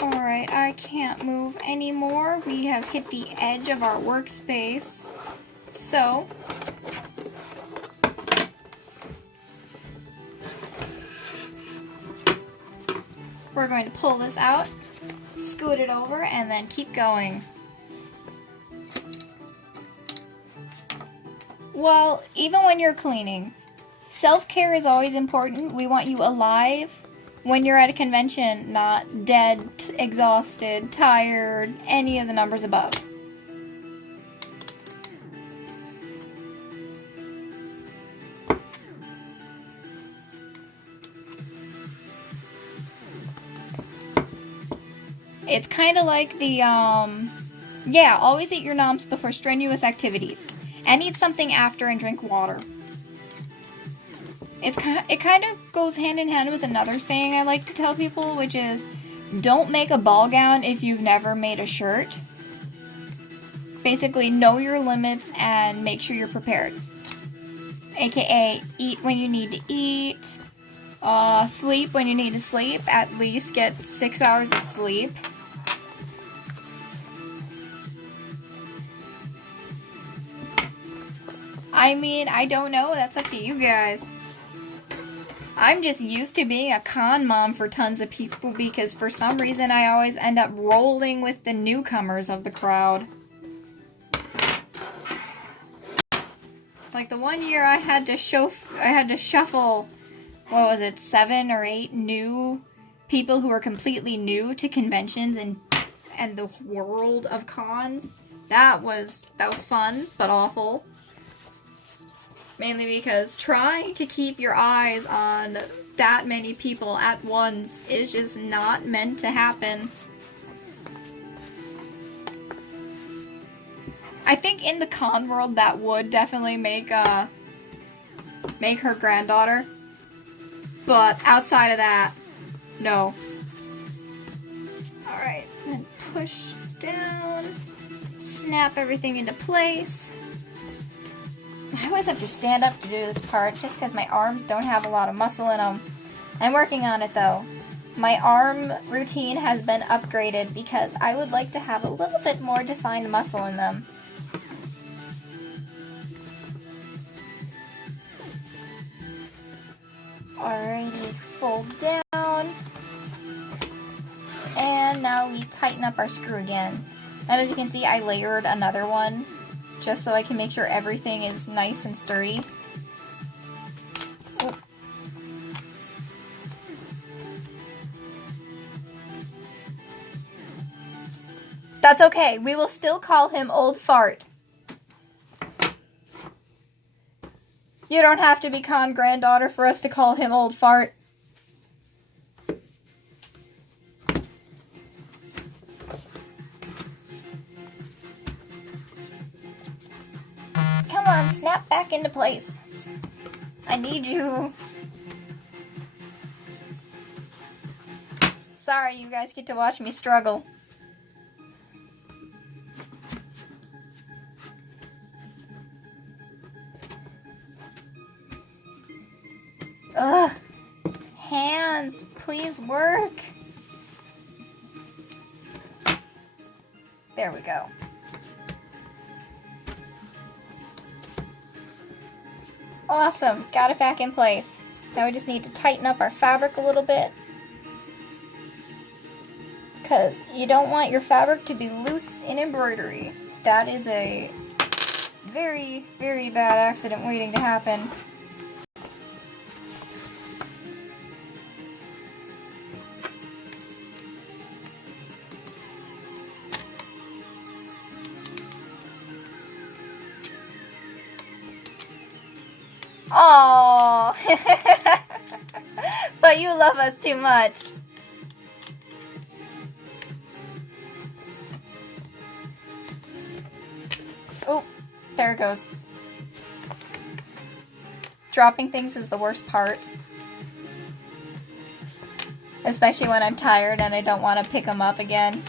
Alright. Alright, I can't move anymore. We have hit the edge of our workspace. So, we're going to pull this out, scoot it over, and then keep going. Well, even when you're cleaning, self-care is always important. We want you alive when you're at a convention, not dead, exhausted, tired, any of the numbers above. It's kind of like the, yeah, always eat your noms before strenuous activities. And eat something after and drink water. It kind of goes hand in hand with another saying I like to tell people, which is, don't make a ball gown if you've never made a shirt. Basically, know your limits and make sure you're prepared. AKA, eat when you need to eat, sleep when you need to sleep, at least get 6 hours of sleep. I mean, I don't know, that's up to you guys. I'm just used to being a con mom for tons of people because for some reason I always end up rolling with the newcomers of the crowd. Like the one year I had to shuffle, what was it, 7 or 8 new people who were completely new to conventions and the world of cons. That was fun, but awful. Mainly because trying to keep your eyes on that many people at once is just not meant to happen. I think in the con world that would definitely make her granddaughter. But outside of that, no. Alright, then push down, snap everything into place. I always have to stand up to do this part just because my arms don't have a lot of muscle in them. I'm working on it though. My arm routine has been upgraded because I would like to have a little bit more defined muscle in them. Alrighty, fold down. And now we tighten up our screw again. And as you can see, I layered another one just so I can make sure everything is nice and sturdy. Oop. That's okay, we will still call him Old Fart. You don't have to be con granddaughter for us to call him Old Fart. Come on, snap back into place. I need you. Sorry, you guys get to watch me struggle. Ugh. Hands, please work. There we go. Awesome, got it back in place. Now we just need to tighten up our fabric a little bit. Because you don't want your fabric to be loose in embroidery. That is a very, very bad accident waiting to happen. Aww. But you love us too much. Oh, there it goes. Dropping things is the worst part. Especially when I'm tired and I don't want to pick them up again.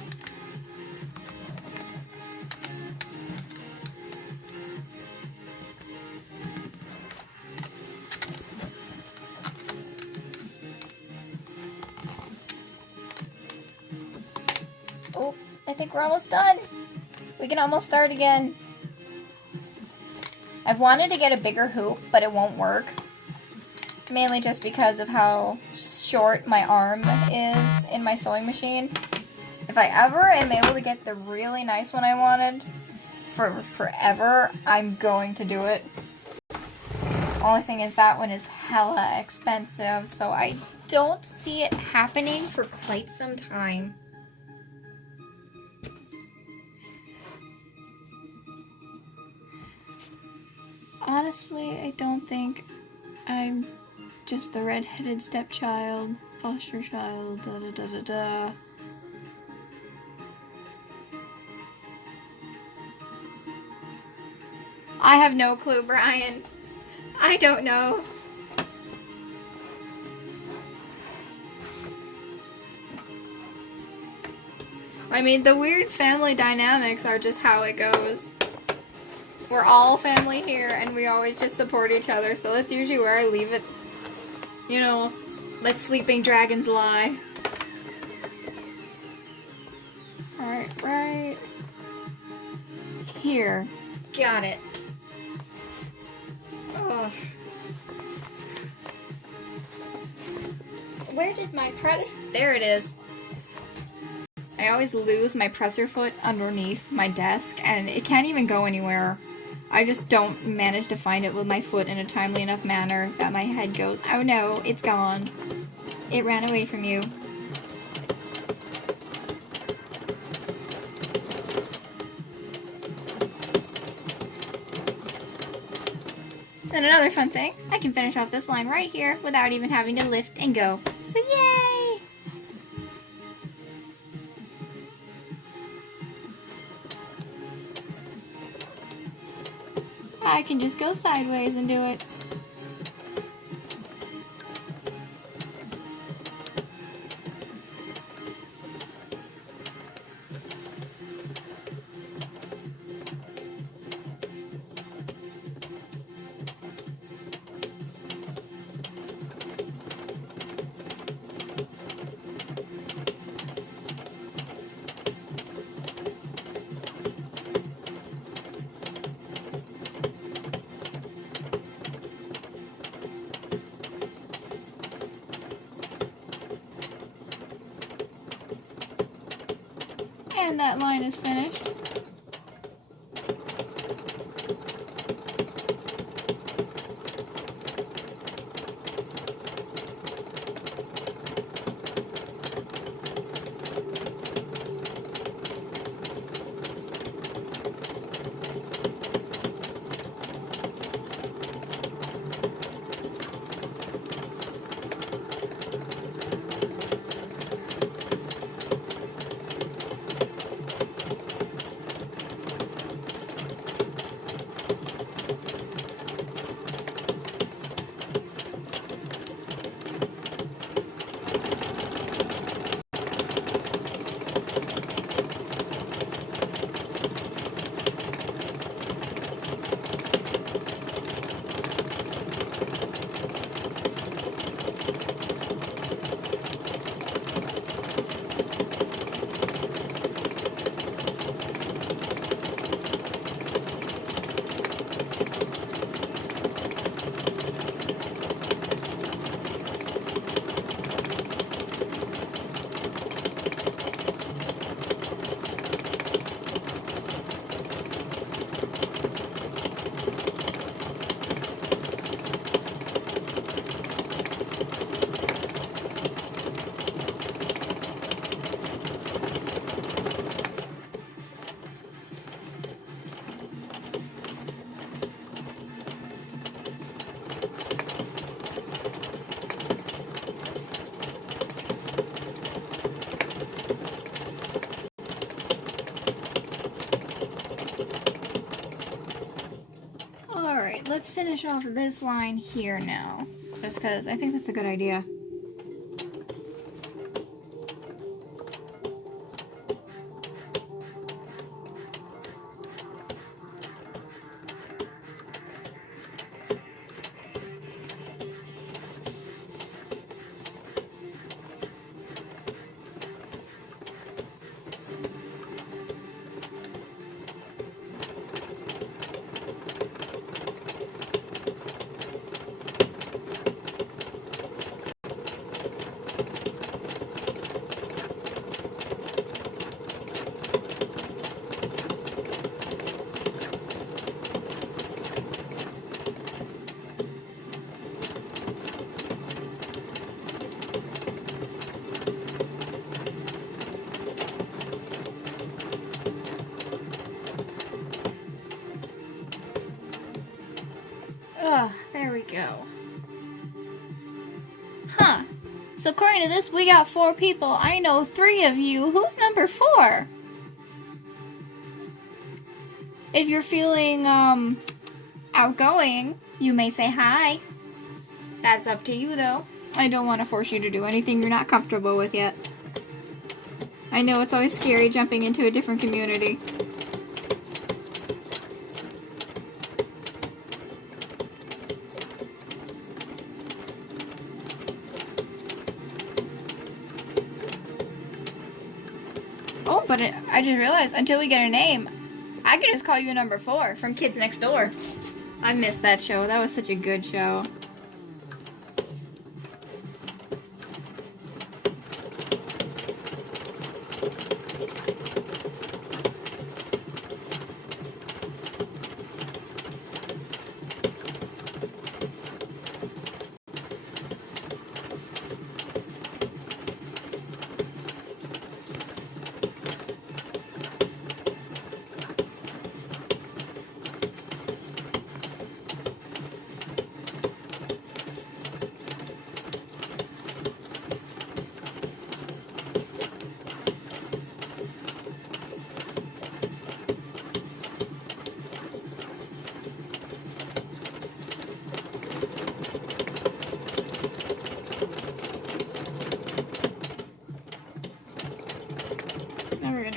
Oh, I think we're almost done. We can almost start again. I've wanted to get a bigger hoop, but it won't work. Mainly just because of how short my arm is in my sewing machine. If I ever am able to get the really nice one I wanted for forever, I'm going to do it. Only thing is that one is hella expensive, so I don't see it happening for quite some time. Honestly, I don't think I'm just the red-headed stepchild, foster child, da-da-da-da-da. I have no clue, Brian. I don't know. I mean, the weird family dynamics are just how it goes. We're all family here, and we always just support each other, so that's usually where I leave it. You know, let sleeping dragons lie. Alright, right here. Got it. Ugh. Where did my presser... There it is. I always lose my presser foot underneath my desk, and it can't even go anywhere. I just don't manage to find it with my foot in a timely enough manner that my head goes, oh no, it's gone. It ran away from you. Then another fun thing, I can finish off this line right here without even having to lift and go. So yay! I can just go sideways and do it. And that line is finished. Alright, let's finish off this line here now. Just because I think that's a good idea. according to this, we got 4 people. I know 3 of you. Who's number 4? If you're feeling, outgoing, you may say hi. That's up to you, though. I don't want to force you to do anything you're not comfortable with yet. I know it's always scary jumping into a different community. Oh, but I just realized, until we get a name, I could just call you number 4 from Kids Next Door. I missed that show. That was such a good show.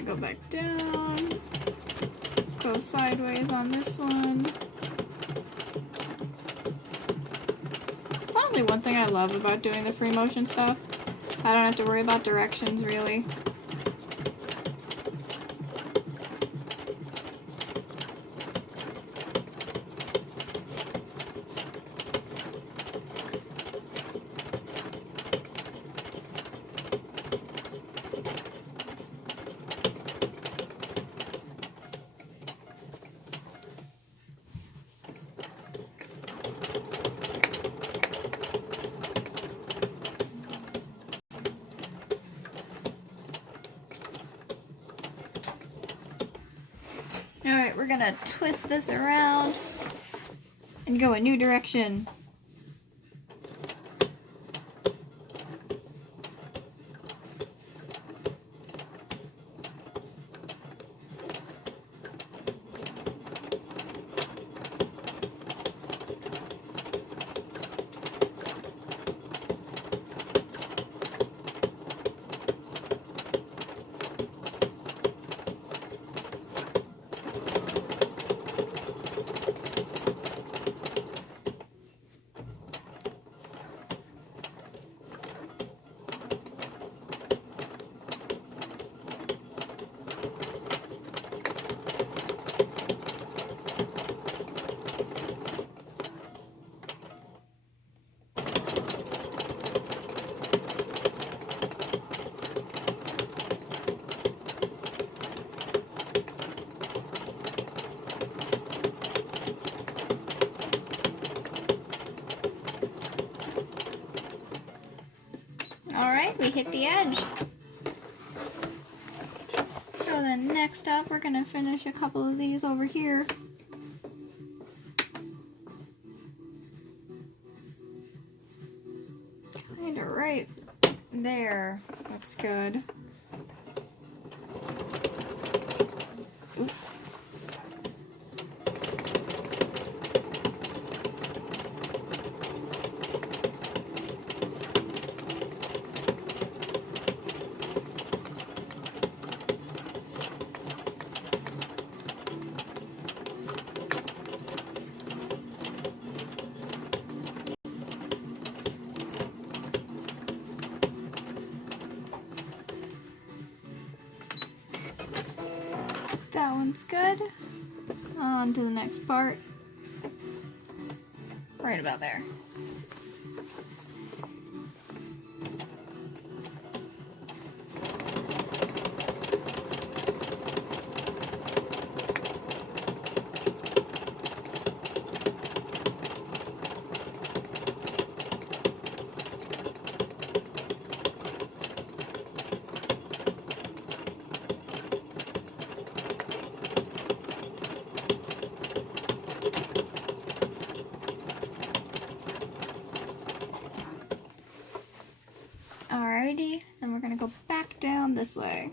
Go back down, go sideways on this one. It's honestly one thing I love about doing the free motion stuff. I don't have to worry about directions, really. Alright, we're gonna twist this around and go a new direction. Alright, we hit the edge. So then next up, we're going to finish a couple of these over here. Kind of right there. Looks good. Oop. That one's good. On to the next part. Right about there. gonna go back down this way.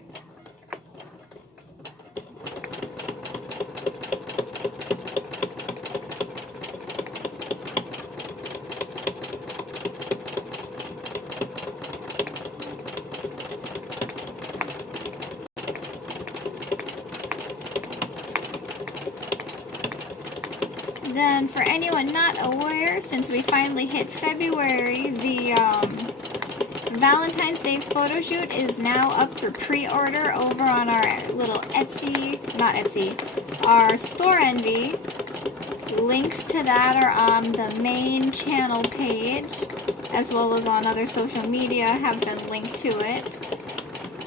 Then, for anyone not aware, since we finally hit February, the Valentine's Day photo shoot is now up for pre-order over on our little our Store Envy. Links to that are on the main channel page, as well as on other social media have been linked to it.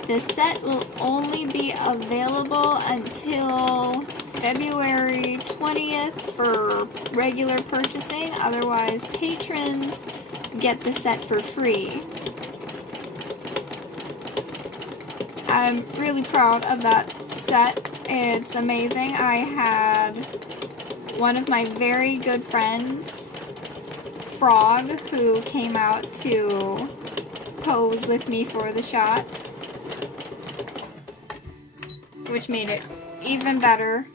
The set will only be available until February 20th for regular purchasing. Otherwise, patrons get the set for free. I'm really proud of that set. It's amazing. I had one of my very good friends, Frog, who came out to pose with me for the shot, which made it even better.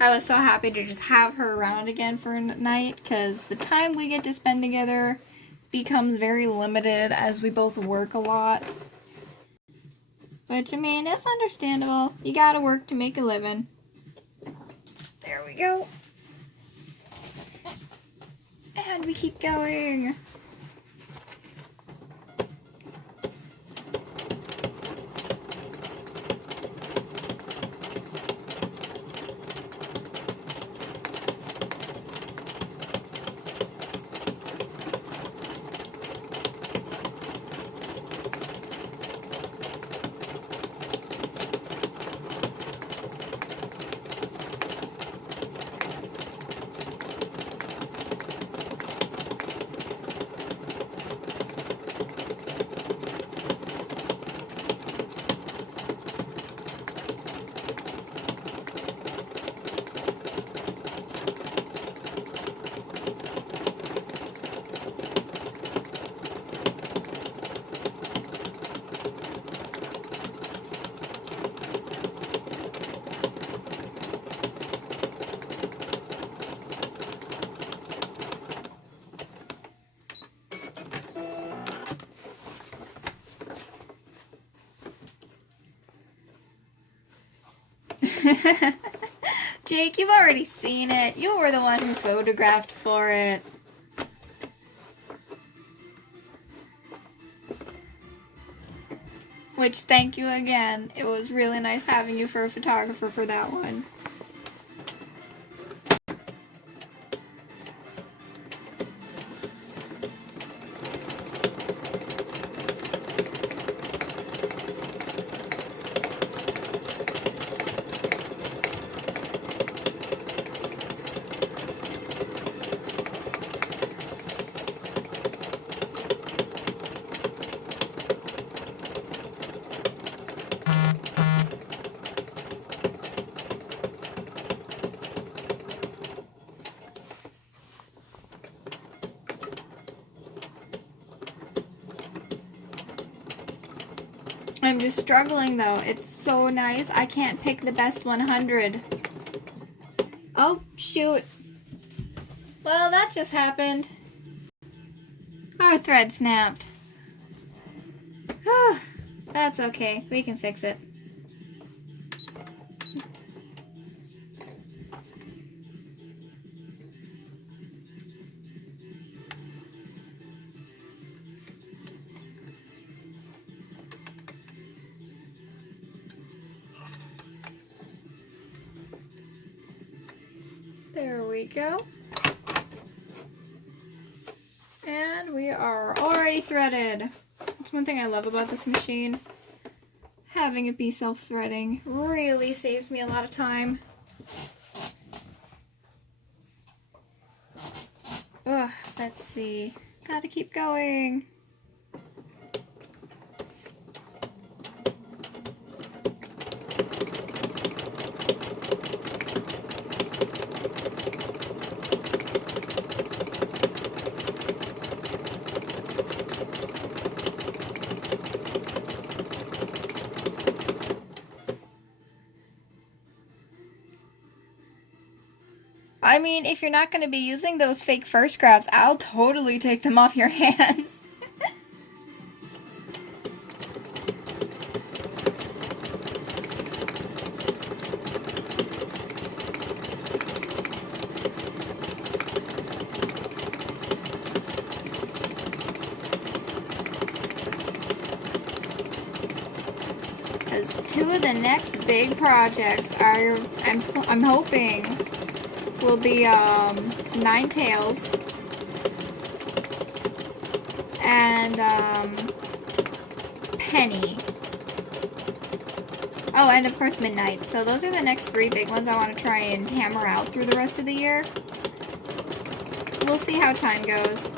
I was so happy to just have her around again for a night, because the time we get to spend together becomes very limited as we both work a lot. Which, I mean, it's understandable. You gotta work to make a living. There we go. And we keep going. Jake, you've already seen it. You were the one who photographed for it. Which, thank you again. It was really nice having you for a photographer for that one. I'm just struggling though. It's so nice. I can't pick the best 100. Oh, shoot. Well, that just happened. Our thread snapped. That's okay. We can fix it. There we go. And we are already threaded. That's one thing I love about this machine. Having it be self-threading really saves me a lot of time. Ugh, let's see. Gotta keep going. I mean, if you're not going to be using those fake fur scraps, I'll totally take them off your hands. Because two of the next big projects are, I'm hoping, will be Nine Tails and Penny. Oh, and of course Midnight. So those are the next three big ones I want to try and hammer out through the rest of the year. We'll see how time goes.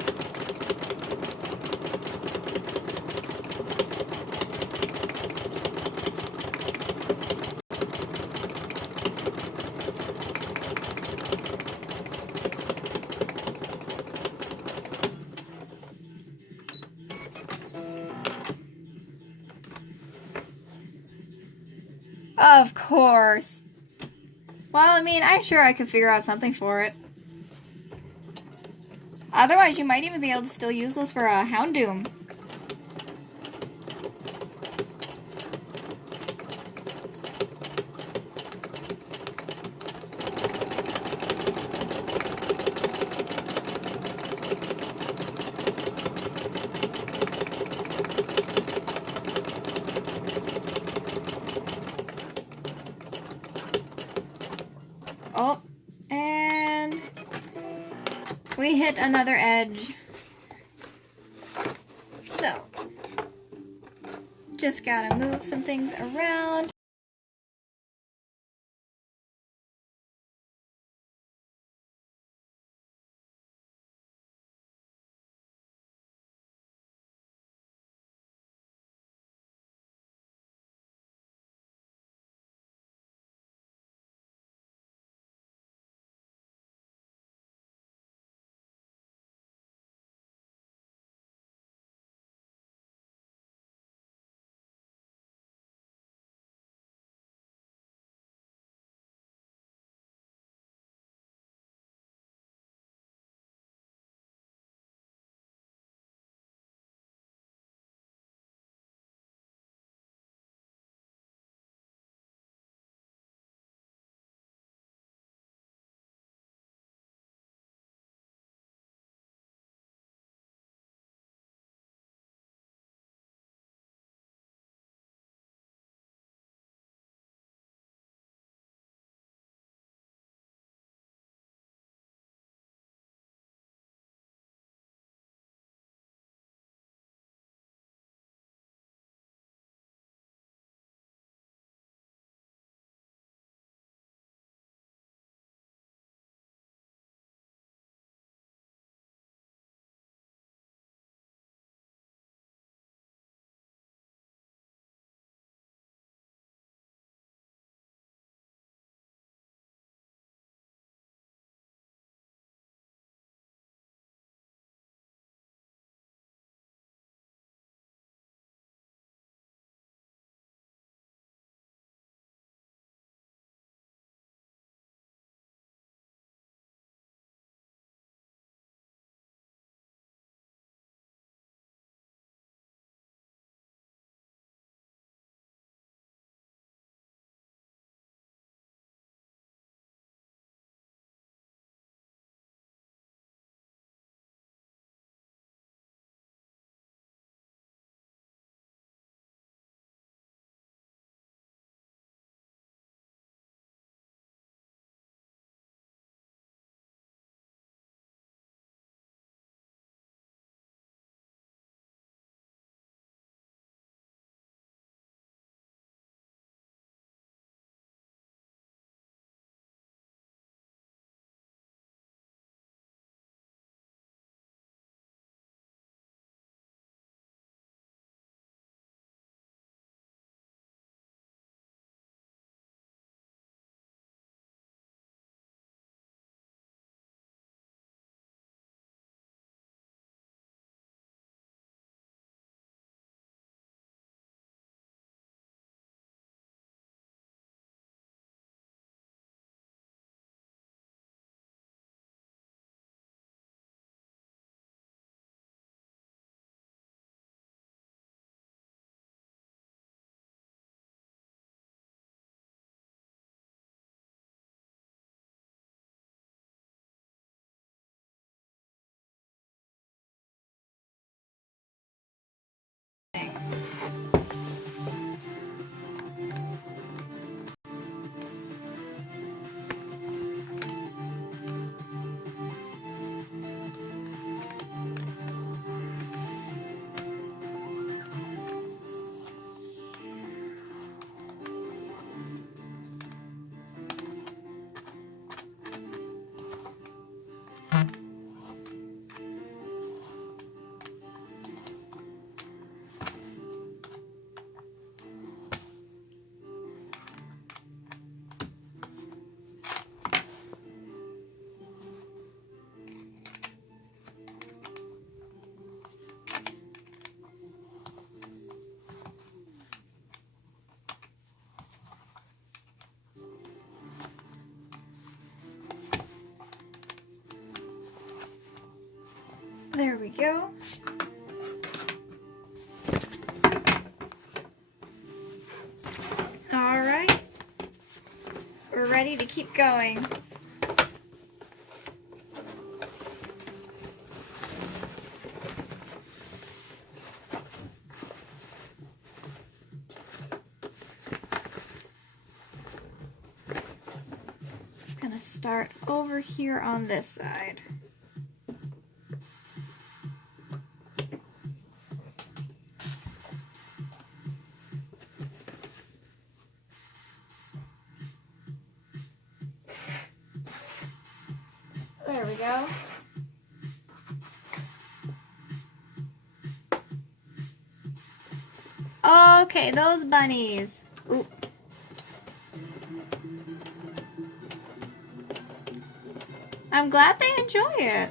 Of course. Well, I mean, I'm sure I could figure out something for it. Otherwise, you might even be able to still use those for a Houndoom. Oh, and we hit another edge. So, just gotta move some things around. There we go. All right, we're ready to keep going. I'm gonna start over here on this side. There we go. Okay, those bunnies. Ooh. I'm glad they enjoy it.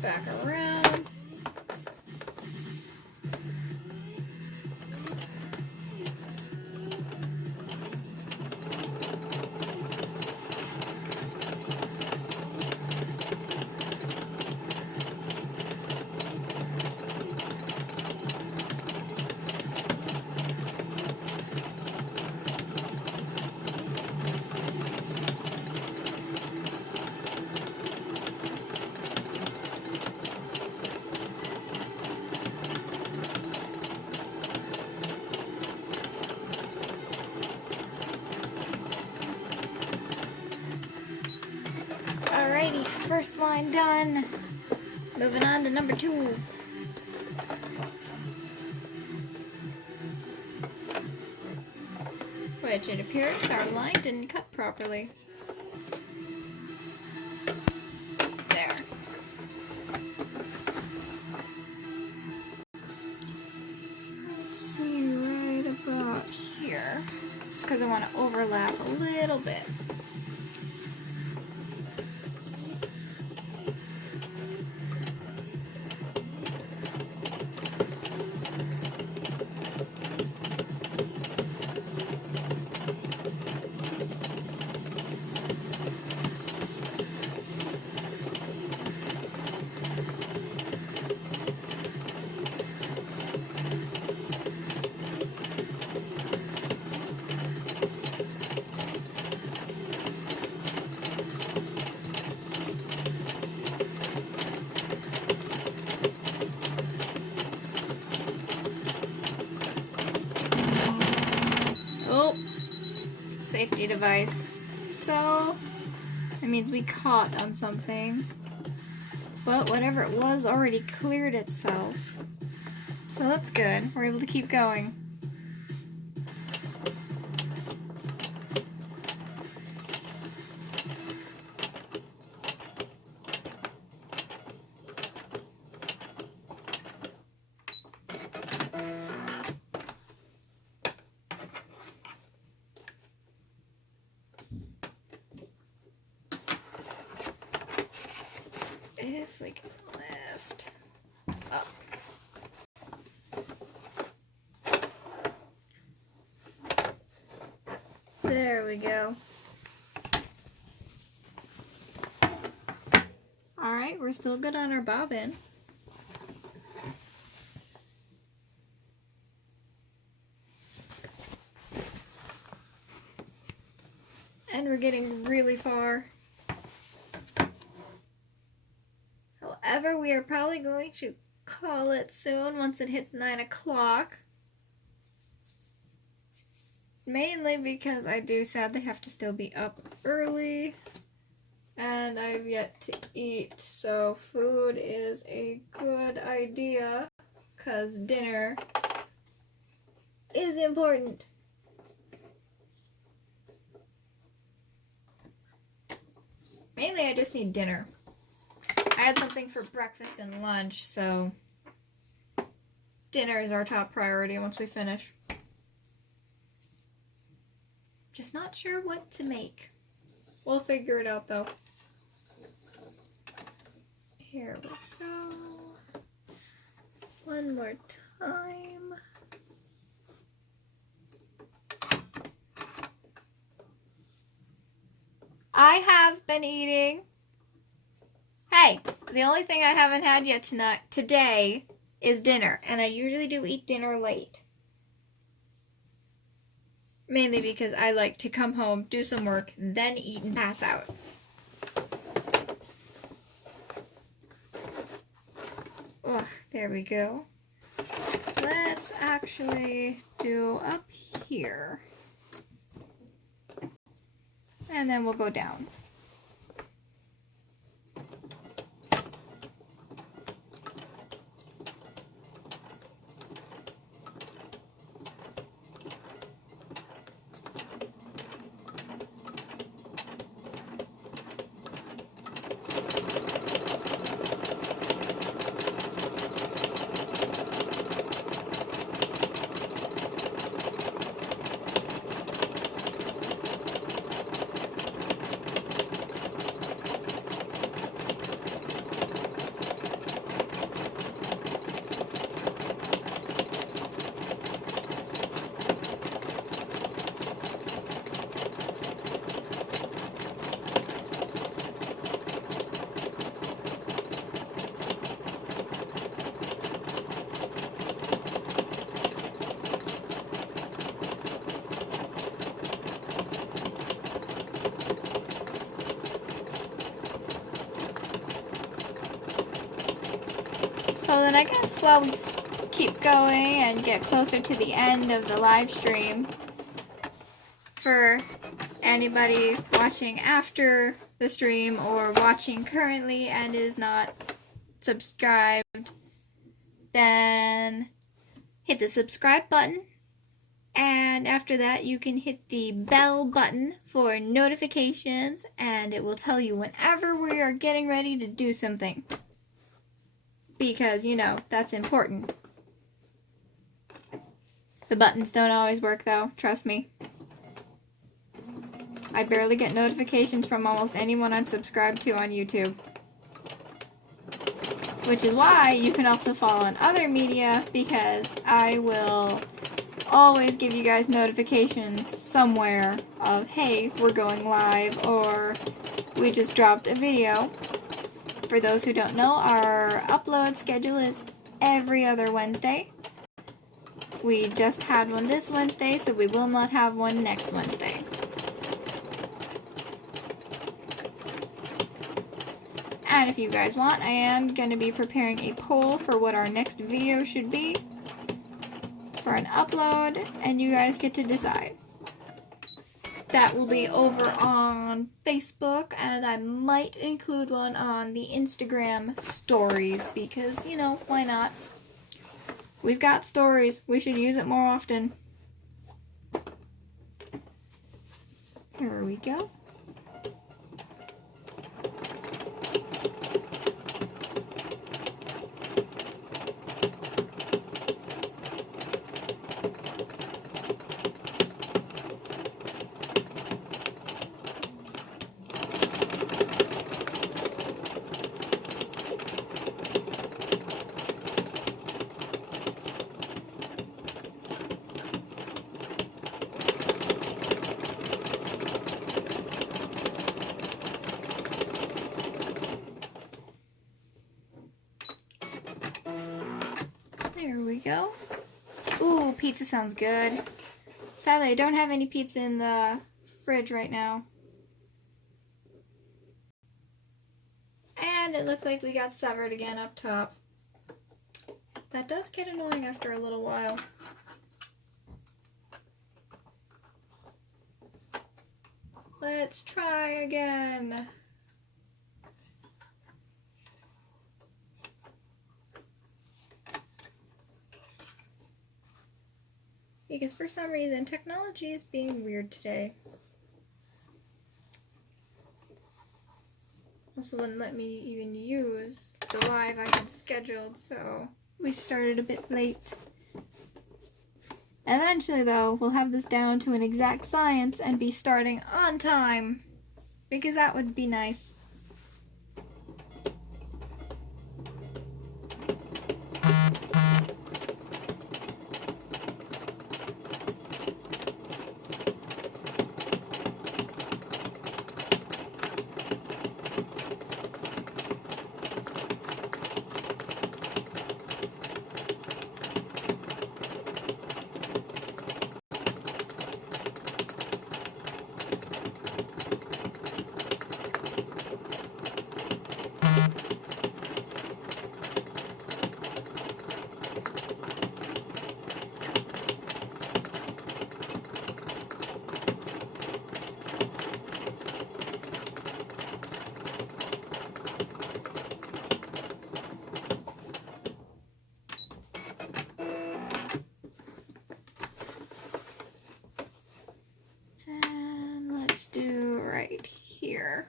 Back around. Alrighty, first line done. Moving on to number 2. Which it appears our line didn't cut properly. There. Let's see, right about because I want to overlap a little bit. Safety device. So, that means we caught on something. But whatever it was already cleared itself. So that's good. We're able to keep going. If we can lift up. There we go. Alright, we're still good on our bobbin. And we're getting really far. However, we are probably going to call it soon once it hits 9 o'clock. Mainly because I do sadly have to still be up early. And I've yet to eat. So food is a good idea. Because dinner is important. Mainly I just need dinner. I had something for breakfast and lunch, so dinner is our top priority once we finish. Just not sure what to make. We'll figure it out though. Here we go. One more time. I have been eating. Hey, the only thing I haven't had yet today is dinner, and I usually do eat dinner late. Mainly because I like to come home, do some work, then eat and pass out. Oh, there we go. Let's actually do up here. And then we'll go down. So then I guess while we keep going and get closer to the end of the live stream, for anybody watching after the stream or watching currently and is not subscribed, then hit the subscribe button, and after that you can hit the bell button for notifications, and it will tell you whenever we are getting ready to do something. Because, you know, that's important. The buttons don't always work though, trust me. I barely get notifications from almost anyone I'm subscribed to on YouTube. Which is why you can also follow on other media, because I will always give you guys notifications somewhere of, hey, we're going live, or we just dropped a video. For those who don't know, our upload schedule is every other Wednesday. We just had one this Wednesday, so we will not have one next Wednesday. And if you guys want, I am going to be preparing a poll for what our next video should be for an upload, and you guys get to decide. That will be over on Facebook, and I might include one on the Instagram stories, because, you know, why not? We've got stories. We should use it more often. Here we go. There we go. Ooh, pizza sounds good. Sadly, I don't have any pizza in the fridge right now. And it looks like we got severed again up top. That does get annoying after a little while. Let's try again. Because for some reason, technology is being weird today. Also wouldn't let me even use the live I had scheduled, so we started a bit late. Eventually, though, we'll have this down to an exact science and be starting on time, because that would be nice. Do right here,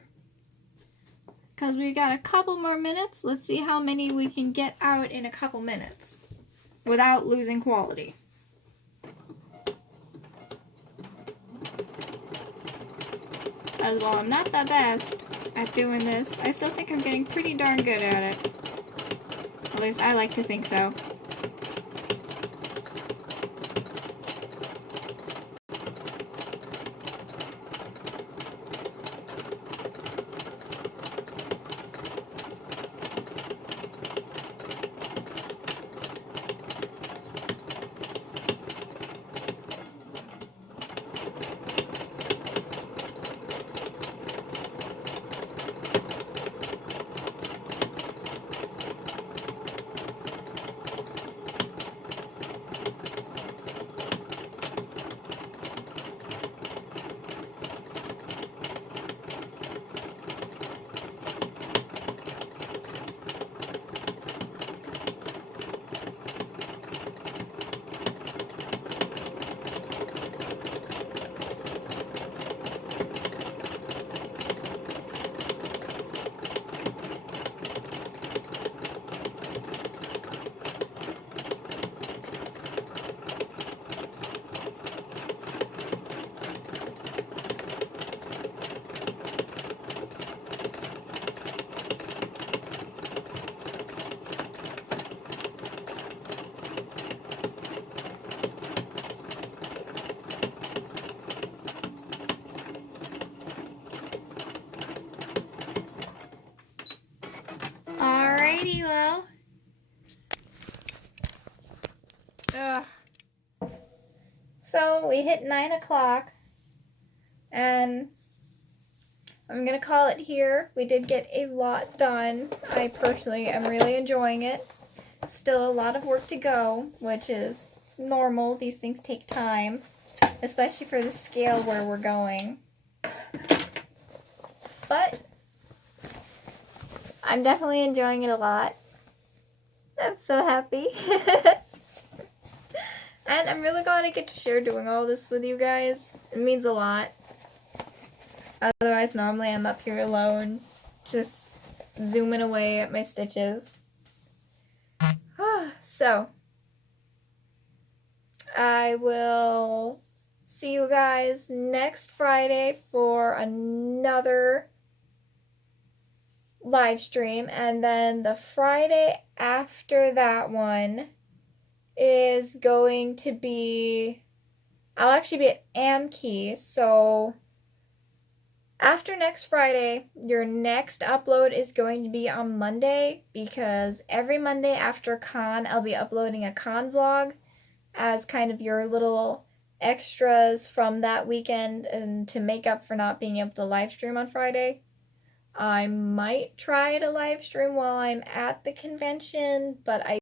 because we got a couple more minutes. Let's see how many we can get out in a couple minutes without losing quality. As well, I'm not the best at doing this. I still think I'm getting pretty darn good at it. At least I like to think so. Tonghti I'll. Ugh. So we hit 9 o'clock, and I'm gonna call it here. We did get a lot done. I personally am really enjoying it. Still a lot of work to go, which is normal. These things take time, especially for the scale where we're going. But I'm definitely enjoying it a lot. I'm so happy. And I'm really glad I get to share doing all this with you guys. It means a lot. Otherwise, normally I'm up here alone, just zooming away at my stitches. So, I will see you guys next Friday for another live stream, and then the Friday after that one is going to be, I'll actually be at Amkey, so after next Friday, your next upload is going to be on Monday, because every Monday after con, I'll be uploading a con vlog as kind of your little extras from that weekend and to make up for not being able to live stream on Friday. I might try to live stream while I'm at the convention, but I